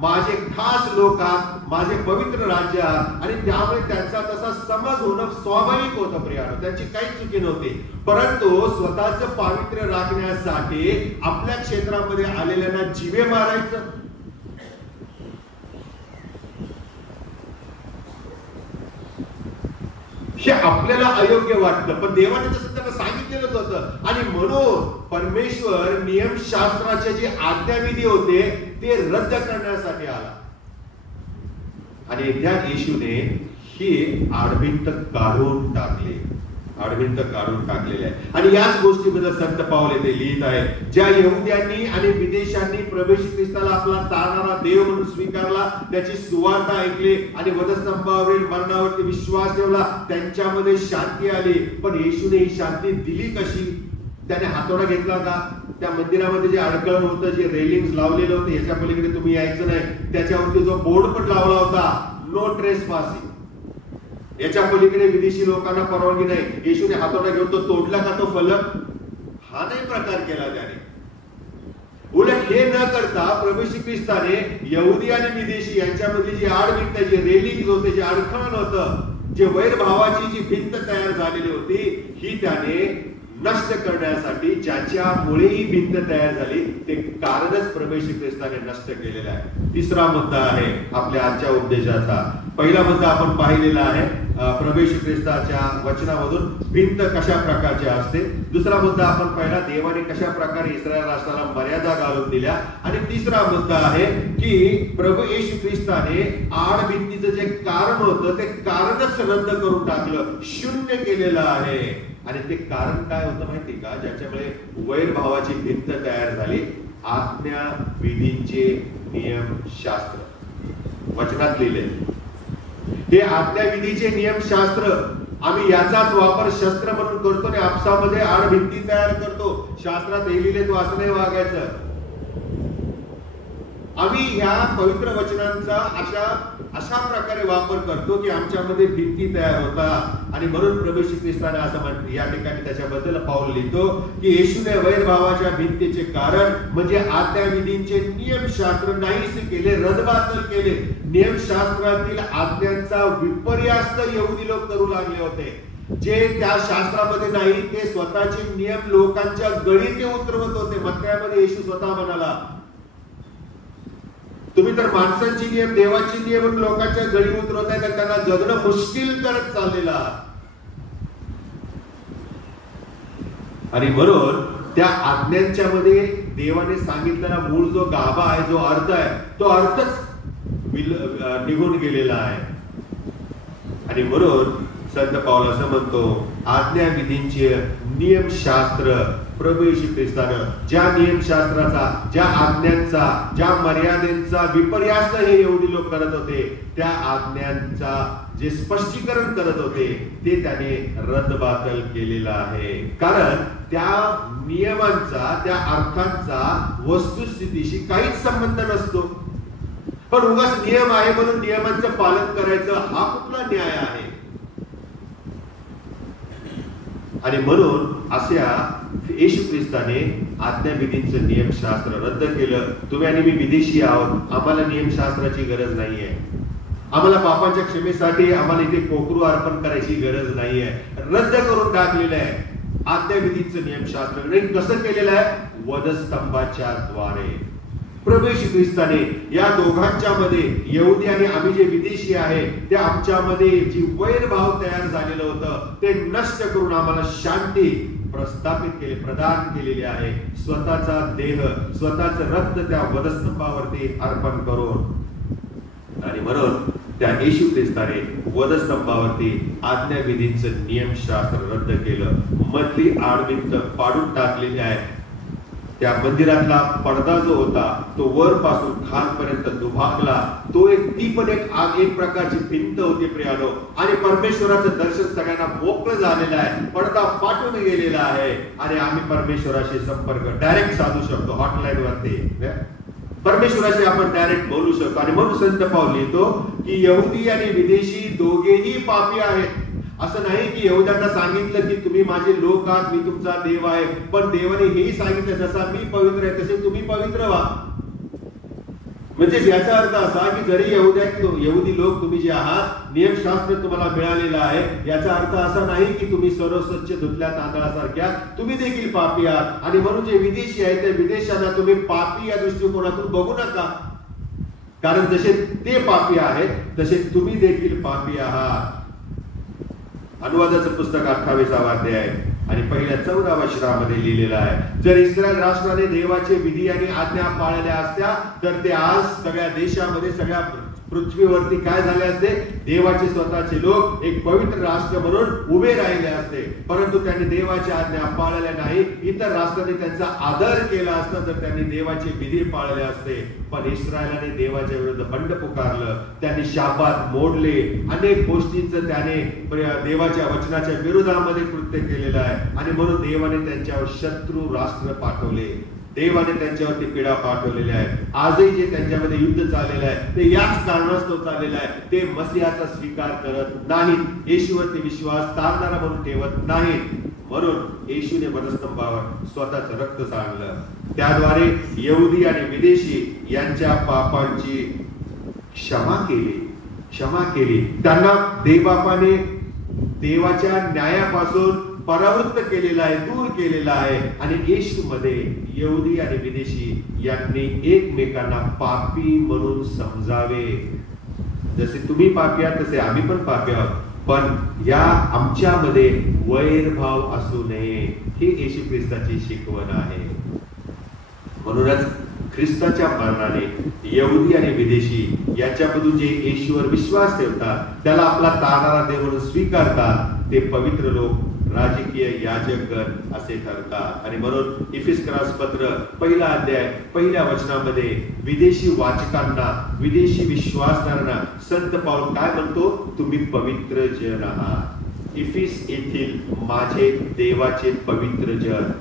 माझे खास लोक आहात, माझे पवित्र राज्य आहात. आणि त्यामुळे त्यांचा तसा समज होणं स्वाभाविक होतं प्रियानो, त्यांची काही चुकी नव्हती. परंतु स्वतःच पावित्र्य राखण्यासाठी आपल्या क्षेत्रामध्ये आलेल्यांना जीवे मारायचं, हे आपल्याला अयोग्य वाटतं. पण देवाने तसं त्यांना सांगितलेलंच होतं. आणि म्हणून परमेश्वर नियमशास्त्राचे जे आज्ञाविधी होते ते रद्द करण्यासाठी आला. आणि त्या येशूने ही आडभिंत काढून टाकली, आडभिंत काढून टाकलेली आहे. आणि याच गोष्टीबद्दल संत पाऊल येथे लिहित आहे, ज्या यहुद्यांनी आणि विदेशांनी प्रभू येशू ख्रिस्ताला आपला तारणारा देव म्हणून स्वीकारला, त्याची सुवार्ता ऐकली आणि वधस्तंभावरील मरणावरती विश्वास ठेवला, त्यांच्यामध्ये शांती आली. पण येशूने ही शांती दिली कशी? त्याने हातोडा घेतला का? त्या मंदिरामध्ये जे अडकळण होतं, जे रेलिंग्स लावलेलं होतं, याच्या पलीकडे तुम्ही यायचं नाही, त्याच्यावरती जो बोर्ड पण लावला होता, नो ट्रेसपासिंग, याच्या पलीकडे विदेशी लोकांना परवानगी नाही, येशूने हातोडा घेऊन तो तोडला का तो फलक? हा नाही प्रकार केला त्याने. उलट हे न करता प्रभू येशू ख्रिस्ताने यहुदी आणि विदेशी यांच्यामध्ये जी आडभिंत, जे रेलिंग होते, जे अडखळण होतं, जे वैरभावाची जी भिंत तयार झालेली होती, ही त्याने नष्ट करण्यासाठी, ज्याच्यामुळे ही भिंत तयार झाली ते कारणच प्रभू येशू ख्रिस्ताने नष्ट केलेलं आहे. तिसरा मुद्दा आहे आपल्या आजच्या उपदेशाचा. पहिला मुद्दा आपण पाहिलेला आहे प्रभू येशू ख्रिस्ताच्या वचनामधून भिंत कशा प्रकारची असते. दुसरा मुद्दा आपण पाहिला, देवाने कशा प्रकारे इस्रायल राष्ट्राला मर्यादा घालून दिल्या. आणि तिसरा मुद्दा आहे की प्रभू येशू ख्रिस्ताने आडभिंतीचं जे कारण होतं ते कारणच रद्द करून टाकलं, शून्य केलेलं आहे. आणि ते कारण काय होतं माहिती का? ज्याच्यामुळे वैरभावाची भिंत तयार झाली, आज्ञा विधींचे नियमशास्त्र. वचनात लिहिले हे आज्ञाविधीचे नियमशास्त्र, आम्ही याचाच वापर शस्त्र म्हणून करतो आणि आपसामध्ये आडभिंती तयार करतो. शास्त्रात लिहिले तो असं नाही वागायचं. आम्ही ह्या पवित्र वचनांचा अशा प्रकारे वापर करतो की आमच्यामध्ये भिंती तयार होतात. आणि म्हणून प्रभू येशू ख्रिस्ताने असं म्हणतो, या ठिकाणी त्याच्याबद्दल पाऊल लिहितो की येशूने वैरभावाच्या भिंतीचे कारण म्हणजे आज्ञाविधींचे नियमशास्त्र नाहीसे केले, रदबातल केले. नियमशास्त्रातील आज्ञांचा विपर्यास यहुदी लोक करू लागले होते. जे त्या शास्त्रामध्ये नाही ते स्वतःचे नियम लोकांच्या गळी ते उतरवत होते. मत्तयामध्ये येशू स्वतः म्हणाला, तुम्ही तर माणसांची नियम देवाची नियम लोकांच्या गळी उतरवताय तर त्यांना जगणं मुश्किल करत चाललेला. आणि म्हणून त्या आज्ञांच्या मध्ये देवाने सांगितलेला मूळ जो गाभा आहे, जो अर्थ आहे, तो अर्थच निघून गेलेला आहे. आणि म्हणून संत पाऊल असं म्हणतो, आज्ञाविधींचे नियमशास्त्र प्रभू येशू ख्रिस्तानं ज्या नियमशास्त्राचा, ज्या आज्ञांचा, ज्या मर्यादेचा विपर्यास हे एवढी लोक करत होते, त्या आज्ञांचा जे स्पष्टीकरण करत होते ते त्याने रद्दबातल केलेला आहे. कारण त्या नियमांचा, त्या अर्थांचा वस्तुस्थितीशी काहीच संबंध नसतो. पण उगाच नियम आहे म्हणून नियमांचं पालन करायचं हा कुठला न्याय आहे? आणि म्हणून अशा येशू ख्रिस्ताने आज्ञाविधींचं नियमशास्त्र रद्द केलं. तुम्ही आणि मी विदेशी आहोत, आम्हाला नियमशास्त्राची गरज नाहीये. आम्हाला पापांच्या क्षमेसाठी आम्हाला इथे कोकरू अर्पण करायची गरज नाहीये. रद्द करून टाकलेलं आहे आज्ञाविधींचं नियमशास्त्र. कसं केलेलं आहे? वधस्तंभाच्या द्वारे. प्रभू येशू ख्रिस्ताने या दोघांच्या मध्ये, यहुदी आणि आम्ही जे विदेशी आहे, त्या आमच्यामध्ये जी वैरभाव तयार झालेलं होतं ते नष्ट करून आम्हाला शांती प्रस्थापित केली, प्रदान केलेली आहे. स्वतःचा देह, स्वतःचं रक्त त्या वधस्तंभावरती अर्पण करून. आणि म्हणून त्या येशू ख्रिस्ताने वधस्तंभावरती आज्ञाविधींचं नियमशास्त्र रद्द केलं. मधली आडभिंत पाडून टाकलेली आहे. त्या मंदिरातला पडदा जो होता तो वर पासून खालपर्यंत दुभागला. तो ती पण एक प्रकारची भिंत होती प्रियानो. आणि परमेश्वराचं दर्शन सगळ्यांना मोकळं झालेलं आहे. पडदा फाटून गेलेला आहे आणि आम्ही परमेश्वराशी संपर्क डायरेक्ट साधू शकतो. हॉटलाईन वरती परमेश्वराशी आपण डायरेक्ट बोलू शकतो. आणि म्हणून संत पाऊल लिहितो की यहुदी आणि विदेशी दोघेही पापी आहेत. असं नाही की यहुद्यांना सांगितलं की तुम्ही माझे लोक आहात, मी तुमचा देव आहे, पण देवाने हेही सांगितलं जसा मी पवित्र आहे तसे तुम्ही पवित्र व्हा. म्हणजे याचा अर्थ असा की जरी यहुदी लोक तुम्ही जे आहात, नियमशास्त्र तुम्हाला मिळालेलं आहे, याचा अर्थ असा नाही की तुम्ही सर्व स्वच्छ धुतल्या तांदळासारख्या तुम्ही देखील पापी आहात. आणि म्हणून जे विदेशी आहेत त्या विदेशांना तुम्ही पापी या दृष्टिकोनातून बघू नका. कारण जसे ते पापी आहेत तसे तुम्ही देखील पापी आहात. अनुवादाचं पुस्तक 28वा अध्याय आणि पहिल्या 14व्या वचनामध्ये लिहिलेलं आहे, जर इस्रायल राष्ट्राने देवाचे विधी आणि आज्ञा पाळल्या असत्या तर ते आज सगळ्या देशामध्ये, सगळ्या पृथ्वीवरती काय झाले असते? देवाचे स्वतःचे लोक एक पवित्र राष्ट्र म्हणून उभे राहिले असते. परंतु त्यांनी देवाची आज्ञा पाळल्या नाही. इतर राष्ट्रांनी त्यांचा आदर केला असता जर त्यांनी देवाचे विधी पाळले असते. पण इस्रायलाने देवाच्या विरुद्ध बंड पुकारलं, त्यांनी शाबात मोडले, अनेक गोष्टींचं त्याने देवाच्या वचनाच्या विरोधामध्ये कृत्य केलेलं आहे. आणि म्हणून देवाने त्यांच्यावर शत्रू राष्ट्र पाठवले, देवाने त्यांच्यावरती पीडा पाठवलेल्या आहे. आजही जे त्यांच्यामध्ये युद्ध चाललेलं आहे ते याच कारणास्तव चाललेलं आहे. ते मसीहाचा स्वीकार करत नाहीत, येशूवरती विश्वास तारणारा म्हणून ठेवत नाहीत. म्हणून येशूने वधस्तंभावर स्वतःचं रक्त सांडलं. त्याद्वारे यहुदी आणि विदेशी यांच्या पापांची क्षमा केली. त्यांना देवबापाने देवाच्या न्यायापासून परावृत्त केलेला आहे, दूर केलेला आहे. आणि येशू मध्ये यहुदी आणि विदेशी यांनी एकमेकांना पापी म्हणून समजावे. जसे तुम्ही पापी आहात तसे आम्ही पण पापी आहोत, पण या आमच्यामध्ये वैरभाव असू नये, ही येशू ख्रिस्ताची शिकवण आहे. म्हणूनच ख्रिस्ताच्या मरणाने यहुदी आणि विदेशी याच्यामधून जे येशूवर विश्वास ठेवतात, त्याला आपला तारणारा देव म्हणून स्वीकारतात, ते पवित्र लोक, राजकीय याजकगण असे ठरतात. आणि म्हणून इफिसकरास पत्र 1 अध्याय 1 वचनामध्ये विदेशी वाचकांना, विदेशी विश्वासदारांना संत पाऊल काय म्हणतो? तुम्ही पवित्र जन आहात. इफिस येथील माझे देवाचे पवित्र जन.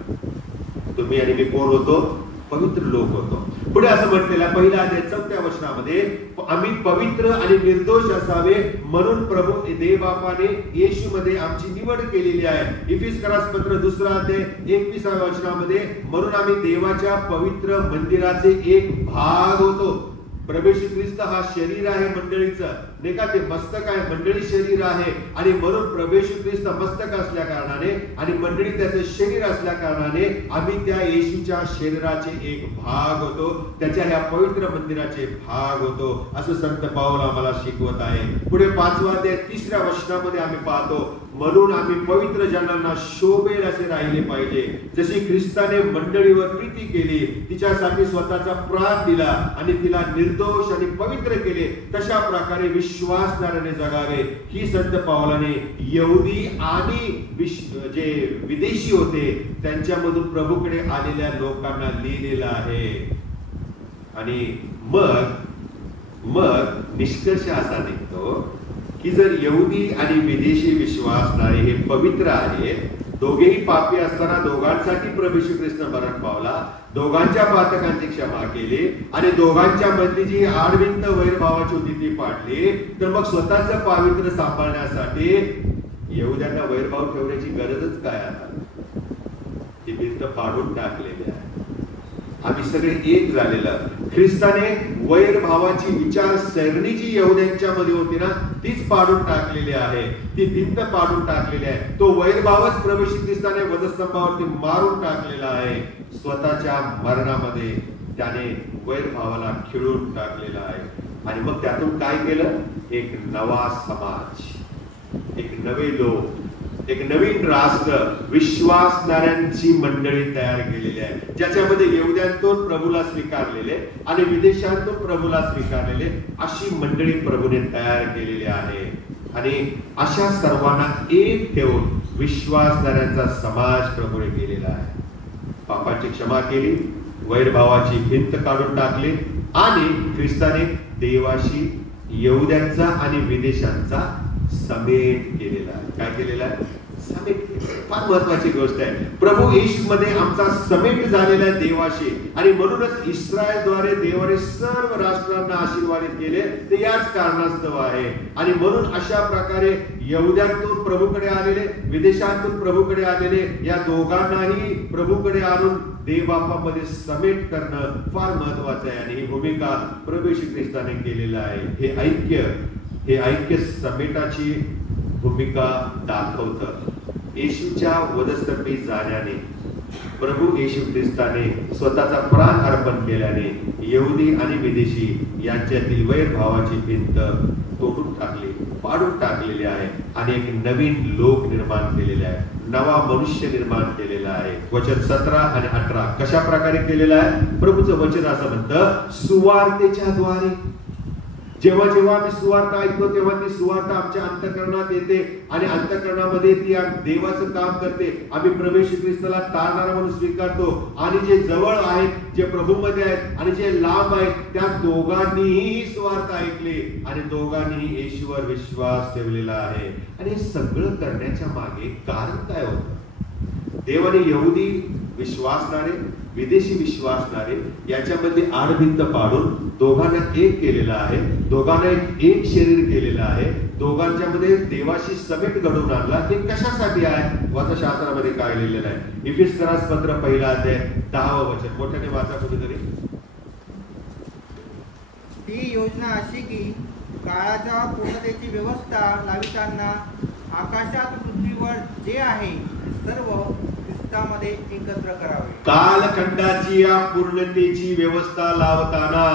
तुम्ही आणि मी कोण होतो? पवित्र लोक होतो. पुढे असं म्हटलेलं 1 अध्याय 4व्या वचनामध्ये, आम्ही पवित्र आणि निर्दोष असावे म्हणून प्रभू देवबापाने येशू मध्ये आमची निवड केलेली आहे. इफिसकरास पत्र 2 अध्याय 21व्या वचनामध्ये, म्हणून आम्ही देवाच्या पवित्र मंदिराचे एक भाग होतो. प्रभू येशू ख्रिस्त हा शरीर आहे मंडळीचं, नाही का, ते मस्तक आहे, मंडळी शरीर आहे. आणि म्हणून प्रभू येशू ख्रिस्त मस्तक असल्या कारणाने आणि मंडळी त्याचं शरीर असल्या कारणाने आम्ही त्या येशूच्या शरीराचे एक भाग होतो, त्याच्या ह्या पवित्र मंदिराचे भाग होतो, असं संत पाऊल आम्हाला शिकवत आहे. पुढे 5व्या अध्याय 3ऱ्या वचनामध्ये आम्ही पाहतो, म्हणून आम्ही पवित्र जनांना शोभेल असे राहिले पाहिजे, जशी ख्रिस्ताने मंडळीवर प्रीती केली, तिच्यासाठी स्वतःचा प्राण दिला आणि तिला निर्दोष आणि पवित्र केले, तशा प्रकारे विश्वासणाऱ्याने जगावे. ही संत पावलाने यहुदी आणि जे विदेशी होते त्यांच्यामधून प्रभूकडे आलेल्या लोकांना लिहिलेलं आहे. आणि मग निष्कर्ष असा निघतो की जर यहुदी आणि विदेशी विश्वासणारे हे पवित्र आहेत, दोघेही पापी असताना दोघांसाठी प्रभू येशू ख्रिस्त मरण पावला, दोघांच्या पातकांची क्षमा केली आणि दोघांच्या मधली जी आडविंत वैरभावाची होती ती पाडली, तर मग स्वतःच पावित्र्य सांभाळण्यासाठी यहुद्यांना वैरभाव ठेवण्याची गरजच काय? आता ती भिंत पाडून टाकलेली आहे. आम्ही सगळे एक झालेलं. ख्रिस्ताने वैरभावाची विचारसरणी जी यहुद्यांच्या मध्ये होती ना, तीच पाडून टाकलेली आहे, ती भिंत पाडून टाकलेली आहे. तो वैरभावच प्रभू येशू ख्रिस्ताने वधस्तंभावरती मारून टाकलेला आहे. स्वतःच्या मरणामध्ये त्याने वैरभावाला खिळून टाकलेला आहे. आणि मग त्यातून काय केलं? एक नवा समाज, एक नवे लोक, एक नवीन राष्ट्र, विश्वासणाऱ्यांची मंडळी तयार केलेली आहे, ज्याच्यामध्ये यहुद्यांतून प्रभूला स्वीकारलेले आणि विदेशांतून प्रभूला स्वीकारलेले अशी मंडळी प्रभूने तयार केलेली आहे. आणि अशा सर्वांना एक ठेवून विश्वासणाऱ्यांचा समाज प्रभूने केलेला आहे. पापाची क्षमा केली, वैरभावाची भिंत काढून टाकली आणि ख्रिस्ताने देवाशी यहुद्यांचा आणि विदेशांचा समेट केलेला आहे. काय केलेला आहे? समेट. फार महत्वाची गोष्ट आहे. प्रभू येशू मध्ये आमचा समेट झालेला आहे देवाशी. आणि म्हणूनच इस्रायलद्वारे देवाने सर्व राष्ट्रांना आशीर्वादित केले, ते याच कारणास्तव आहे. आणि म्हणून अशा प्रकारे यहुद्यांतून प्रभूकडे आलेले, विदेशांतून प्रभूकडे आलेले या दोघांनाही प्रभूकडे आणून देवबापामध्ये समेट करणं फार महत्वाचं आहे. आणि ही भूमिका प्रभू येशू ख्रिस्ताने केलेलं आहे. हे ऐक्य समेटाची भूमिका दाखवतं. येशूच्या वधस्तंभी जाण्याने, प्रभू येशू ख्रिस्ताने स्वतःचा प्राण अर्पण केल्याने यहुदी आणि विदेशी यांच्यातील वैरभावाची भिंत तोडून टाकली, पाडून टाकलेली आहे आणि एक नवीन लोक निर्माण केलेले आहे, नवा मनुष्य निर्माण केलेला आहे. वचन 17 आणि 18 कशा प्रकारे केलेलं आहे? प्रभूचं वचन असं म्हणतं, सुवार्तेच्या द्वारे. जेव्हा जेव्हा आम्ही सुवार्ता ऐकतो तेव्हा ती सुवार्ता आमच्या अंतःकरणात येते आणि अंतःकरणामध्ये ती देवाचं काम करते. आम्ही प्रभू येशू ख्रिस्ताला तारणारा म्हणून स्वीकारतो आणि जे जवळ आहेत, जे प्रभूमध्ये आहेत आणि जे लांब आहेत, त्या दोघांनीही ही सुवार्ता ऐकली आणि दोघांनीही येशूवर विश्वास ठेवलेला आहे. आणि हे सगळं करण्याच्या मागे कारण काय होतं? देवाने यहुदी विश्वासणारे, विदेशी विश्वासणारे याच्यामध्ये आडभिंत पाडून दोघांना एक केलेलं आहे, दोघांना एक शरीर केलेलं आहे, दोघांच्या मध्ये देवाशी समेट घडवून आणला. हे कशासाठी आहे? वाचा शास्त्रामध्ये काय लिहिलेलं आहे. इफिसकरास पत्र 1 अध्याय 10वं वचन मोठ्याने वाचा कुठेतरी. ही योजना अशी की काळाच्या पूर्णतेची व्यवस्था लाविताना आकाशात पृथ्वीवर जे आहे सर्व ख्रिस्तामध्ये एकत्र करावे. कालखंडाची या पूर्णतेची व्यवस्था लावताना,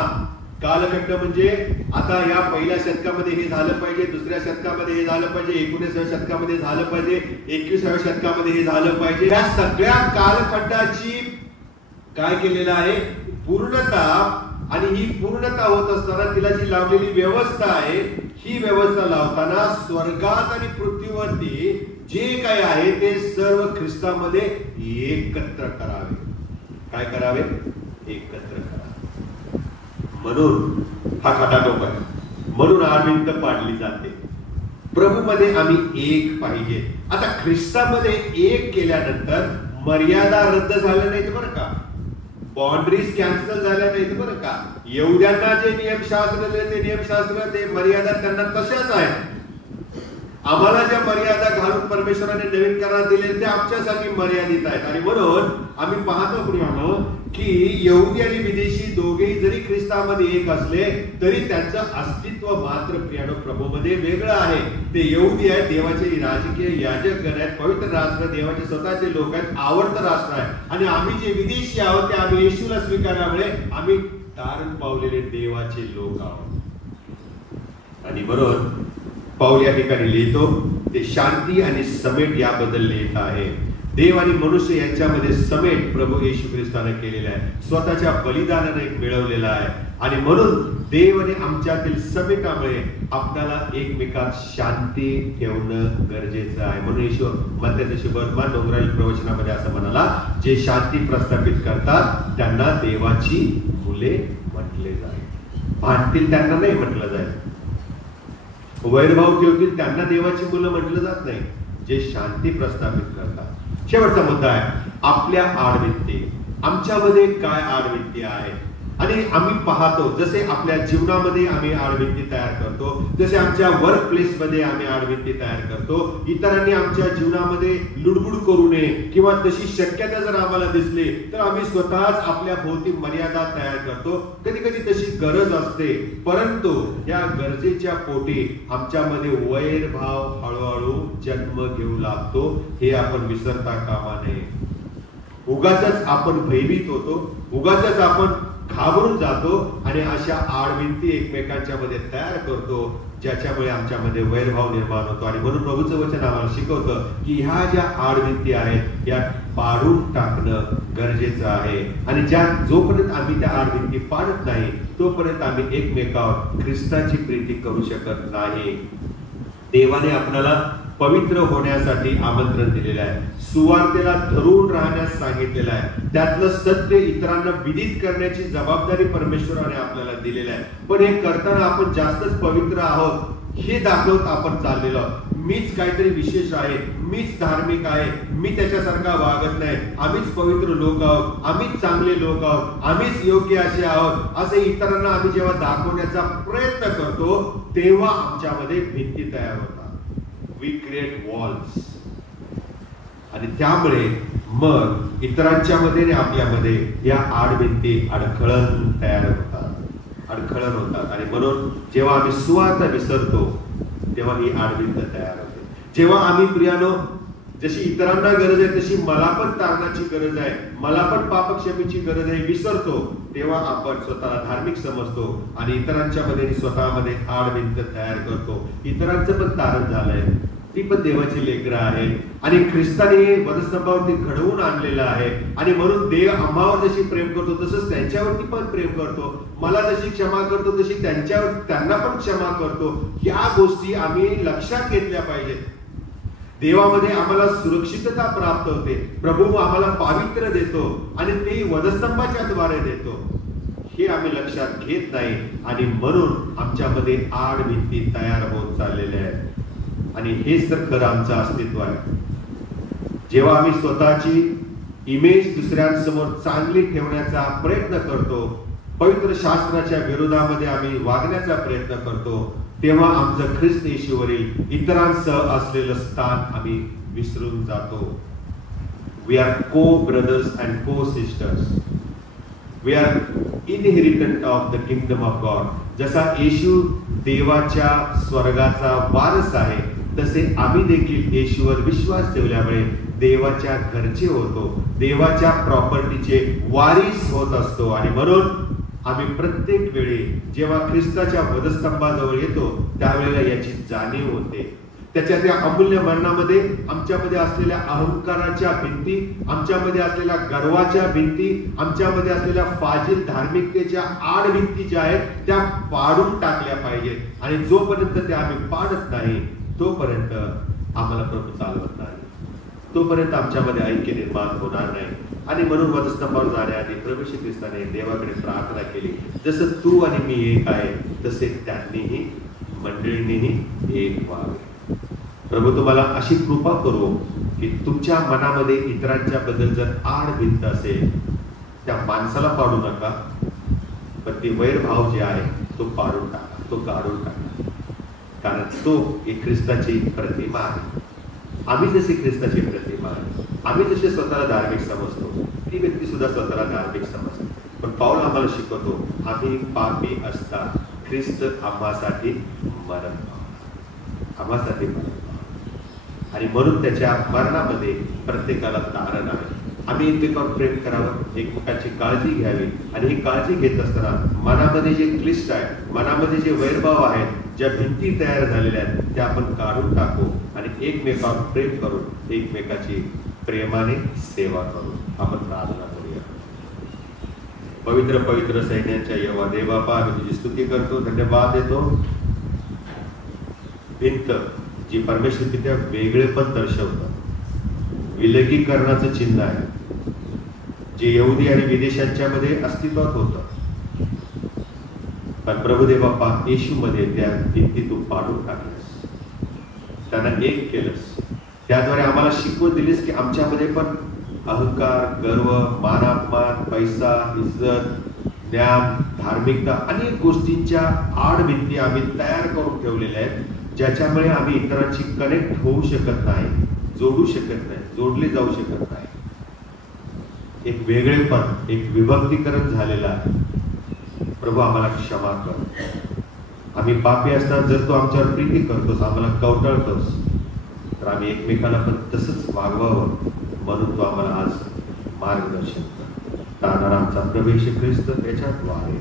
कालखंड म्हणजे आता या पहिल्या शतकामध्ये हे झालं पाहिजे, दुसऱ्या शतकामध्ये हे झालं पाहिजे, 19व्या शतकामध्ये झालं पाहिजे, 21व्या शतकामध्ये हे झालं पाहिजे. या सगळ्या कालखंडाची काय केलेलं आहे? पूर्णता. आणि ही पूर्णता होत असताना तिला जी लावलेली व्यवस्था आहे, ही व्यवस्था लावताना स्वर्गात आणि पृथ्वीवरती जे काय आहे ते सर्व ख्रिस्तामध्ये एकत्र करावे. काय करावे? एकत्र करावे. म्हणून हा खटाटोप आहे. म्हणून आडभिंत पाडली जाते. प्रभूमध्ये आम्ही एक पाहिजे. आता ख्रिस्तामध्ये एक केल्यानंतर मर्यादा रद्द झाल्या नाहीत बरं का, बाउंड्रीज कॅन्सल झाल्या नाहीत बरं का. यहुद्यांना जे नियमशास्त्र ते नियमशास्त्र, ते मर्यादा त्यांना तशाच आहेत. आम्हाला ज्या मर्यादा घालून परमेश्वराने नवीन करार दिले ते आमच्यासाठी मर्यादित आहेत. आणि म्हणून आम्ही पाहतो प्रियानो, की यहुदी आणि विदेशी दोघेही जरी ख्रिस्तामध्ये एक असले तरी त्यांचं अस्तित्व मात्र प्रियानो प्रभूमध्ये वेगळं आहे. ते यहुदी आहेत, देवाचे राजकीय याजक गण आहेत, पवित्र राष्ट्र, देवाचे स्वतःचे लोक आहेत, आवडतं राष्ट्र आहे. आणि आम्ही जे विदेशी आहोत ते आम्ही येशूला स्वीकारल्यामुळे आम्ही तारण पावलेले देवाचे लोक आहोत. आणि बरोबर पाऊल या ठिकाणी लिहितो ते शांती आणि समेट याबद्दल लिहित आहे. देव आणि मनुष्य यांच्यामध्ये समेट प्रभू येशू ख्रिस्ताने केलेला आहे, स्वतःच्या बलिदानाने मिळवलेला आहे. आणि म्हणून देव आणि आमच्यातील समेटामुळे आपल्याला एकमेकात शांती ठेवणं गरजेचं आहे. म्हणून येशू मत्याचे शुभवर्तमान डोंगराळी प्रवचनामध्ये असं म्हणाला, जे शांती प्रस्थापित करतात त्यांना देवाची मुले म्हटले जाईल. भांडतील त्यांना नाही म्हटलं जाईल, वैरभाव ठेवतील त्यांना देवाची मुलं म्हटलं जात नाही. जे शांती प्रस्थापित करतात. शेवटचा मुद्दा आहे आपल्या आडवित्ती. आमच्यामध्ये काय आडवित्ती आहे आणि आम्ही पाहतो जसे आपल्या जीवनामध्ये आम्ही आडवित्ती तयार करतो, जसे आमच्या वर्क प्लेस मध्ये आम्ही आडवित्ती तयार करतो, इतरांनी आमच्या जीवनामध्ये लुडबुड करू नये किंवा तशी शक्यता जर आम्हाला दिसली तर आम्ही स्वतःच आपल्या भोवती मर्यादा तयार करतो. कधी कधी तशी गरज असते, परंतु या गरजेच्या पोटी आमच्यामध्ये वैरभाव हळूहळू जन्म घेऊ लागतो. हे आपण विसरता कामा नये. उगाचच आपण भयभीत होतो, उगाचच आपण घाबरून जातो आणि अशा आडवित्ती एकमेकांच्या मध्ये तयार करतो, ज्याच्यामुळे आमच्यामध्ये वैरभाव निर्माण होतो. आणि म्हणून प्रभूचं वचन आम्हाला शिकवतं की ह्या ज्या आडवित्ती आहेत या पाडून टाकणं गरजेचं आहे. आणि ज्या जोपर्यंत आम्ही त्या आडवित्ती पाडत नाही तोपर्यंत आम्ही एकमेकावर ख्रिस्ताची प्रीती करू शकत नाही. देवाने आपल्याला पवित्र होण्यासाठी आमंत्रण दिलेलं आहे, सुवार्तेला धरून राहण्यास सांगितलेलं आहे, त्यातलं सत्य इतरांना विदित करण्याची जबाबदारी परमेश्वराने आपल्याला दिलेली आहे. पण हे करताना आपण जास्तच पवित्र आहोत हे दाखवत आपण चाललेलो आहोत. मीच काहीतरी विशेष आहे, मीच धार्मिक आहे, मी त्याच्यासारखा वागत नाही, आम्हीच पवित्र लोक आहोत, आम्हीच चांगले लोक आहोत, आम्हीच योग्य असे आहोत, असे इतरांना आम्ही जेव्हा दाखवण्याचा प्रयत्न करतो तेव्हा आमच्यामध्ये भिंती तयार होतात. We create walls. आणि त्यामुळे मग इतरांच्या मध्ये आणि आपल्यामध्ये या आडभिंती अडखळण तयार होतात. आणि म्हणून जेव्हा आम्ही सुवार्ता विसरतो तेव्हा ही आडभिंत तयार होते. जेव्हा आम्ही प्रियानो जशी इतरांना गरज आहे तशी मला पण तारणाची गरज आहे, मला पण पापक्षमेची गरज आहे विसरतो, तेव्हा आपण स्वतःला धार्मिक समजतो आणि इतरांच्या मध्ये स्वतःमध्ये आडभिंत तयार करतो. इतरांचं पण तारण झालंय, ती पण देवाची लेकरं आहेत आणि ख्रिस्ताने वधस्तंभावरती घडवून आणलेलं आहे. आणि म्हणून देव आम्हावर जशी प्रेम करतो तसंच त्यांच्यावरती पण प्रेम करतो. मला जशी क्षमा करतो तशी त्यांना पण क्षमा करतो. या गोष्टी आम्ही लक्षात घेतल्या पाहिजेत. देवामध्ये आम्हाला सुरक्षितता प्राप्त होते, प्रभू आम्हाला पावित्र्य देतो आणि ते वधस्तंभाच्या द्वारे देतो. हे आम्ही लक्षात घेत नाही आणि म्हणून आमच्यामध्ये आडभिंती तयार होत चाललेल्या आहेत. आणि हेच तर खरं आमचं अस्तित्व आहे. जेव्हा आम्ही स्वतःची इमेज दुसऱ्यांसमोर चांगली ठेवण्याचा प्रयत्न करतो, पवित्र शास्त्राच्या विरोधामध्ये आम्ही वागण्याचा प्रयत्न करतो, तेव्हा आमचं ख्रिस्त येशूवरील इतरांसह असलेलं स्थान आम्ही विसरून जातो. We are co brothers and co sisters. We are inheritant of the kingdom of God. जसा येशू देवाच्या स्वर्गाचा वारस आहे तसे आम्ही देखील येशूवर विश्वास ठेवल्यामुळे देवाच्या घरचे होतो, देवाच्या प्रॉपर्टीचे वारीस होत असतो. आणि म्हणून आम्ही प्रत्येक वेळी जेव्हा ख्रिस्ताच्या वधस्तंभाजवळ येतो त्यावेळेला याची जाणीव होते. त्याच्या त्या अमूल्य मरणामध्ये आमच्यामध्ये असलेल्या अहंकाराच्या भिंती, आमच्यामध्ये असलेल्या गर्वाच्या भिंती, आमच्यामध्ये असलेल्या फाजील धार्मिकतेच्या आडभिंती ज्या आहेत त्या पाडून टाकल्या पाहिजेत. आणि जोपर्यंत त्या आम्ही पाडत नाही तोपर्यंत आम्हाला प्रभू चालवत नाही, तोपर्यंत आमच्यामध्ये ऐक्य निर्माण होणार नाही. आणि म्हणून वधस्तंभावर जाण्याआधी प्रभू श्री ख्रिस्ताने देवाकडे प्रार्थना केली, जसं तू आणि मी एक आहे तसे त्यांनीही मंडळींनीही एक व्हावे. प्रभू तुम्हाला अशी कृपा करू की तुमच्या मनामध्ये इतरांच्या बद्दल जर आड भिंत असेल त्या माणसाला पाडू नका, पण ती वैरभाव जे आहे तो पाडून टाका, तो काढून टाका. कारण तो एक ख्रिस्ताची प्रतिमा आहे. आम्ही जशी ख्रिस्ताची प्रतिमा आहे, आम्ही जसे स्वतःला धार्मिक समजतो ती व्यक्ती सुद्धा स्वतःला धार्मिक समजते. पण पाऊल आम्हाला शिकवतो, आम्ही पापी असता ख्रिस्त आम्हासाठी मरण पावला, आम्हासाठी मरण पावला. आणि म्हणून त्याच्या मरणामध्ये प्रत्येकाला तारण आहे. आम्ही एकमेकांवर प्रेम करावं, एकमेकांची काळजी घ्यावी. आणि ही काळजी घेत असताना मनामध्ये जे क्लिष्ट आहे, मनामध्ये जे वैरभाव आहेत, ज्या भिंती तयार झालेल्या आहेत, त्या आपण काढून टाकू आणि एकमेकांवर प्रेम करून एकमेकाची प्रेमाने सेवा करू. आपण प्रार्थना करूया. पवित्र पवित्र सैन्यांच्या यहोवा देवापा, आम्ही तुझी स्तुती करतो, धन्यवाद देतो. भिंत जी परमेश्वर पित्या वेगळेपण दर्शवतं, विलगीकरणाचं चिन्ह आहे, जे यहुदी आणि विदेशांच्या मध्ये अस्तित्वात होतं. पण प्रभुदेव बाप्पा, येशू मध्ये त्या भिंती तू पाडून टाकलीस, त्यांना एक केलंस. त्याद्वारे आम्हाला शिकवण दिलीस की आमच्यामध्ये पण अहंकार, गर्व, मानापमान, पैसा, इज्जत, ज्ञान, धार्मिकता, अनेक गोष्टींच्या आडभिंती आम्ही तयार करून ठेवलेल्या आहेत, ज्याच्यामुळे आम्ही इतरांशी कनेक्ट होऊ शकत नाही, जोडू शकत नाही, जोडले जाऊ शकत नाही. एक वेगळेपण, एक विभक्तीकरण झालेलं आहे. प्रभू, आम्हाला क्षमा कर. आम्ही पापी असताना जर तू आमच्यावर प्रीती करतोस, आम्हाला कवटाळतोस, तर आम्ही एकमेकाला पण तसंच वागवावं म्हणून तू आम्हाला आज मार्गदर्शन कर. तारणारा आमचा प्रभू येशू ख्रिस्त त्याच्याद्वारे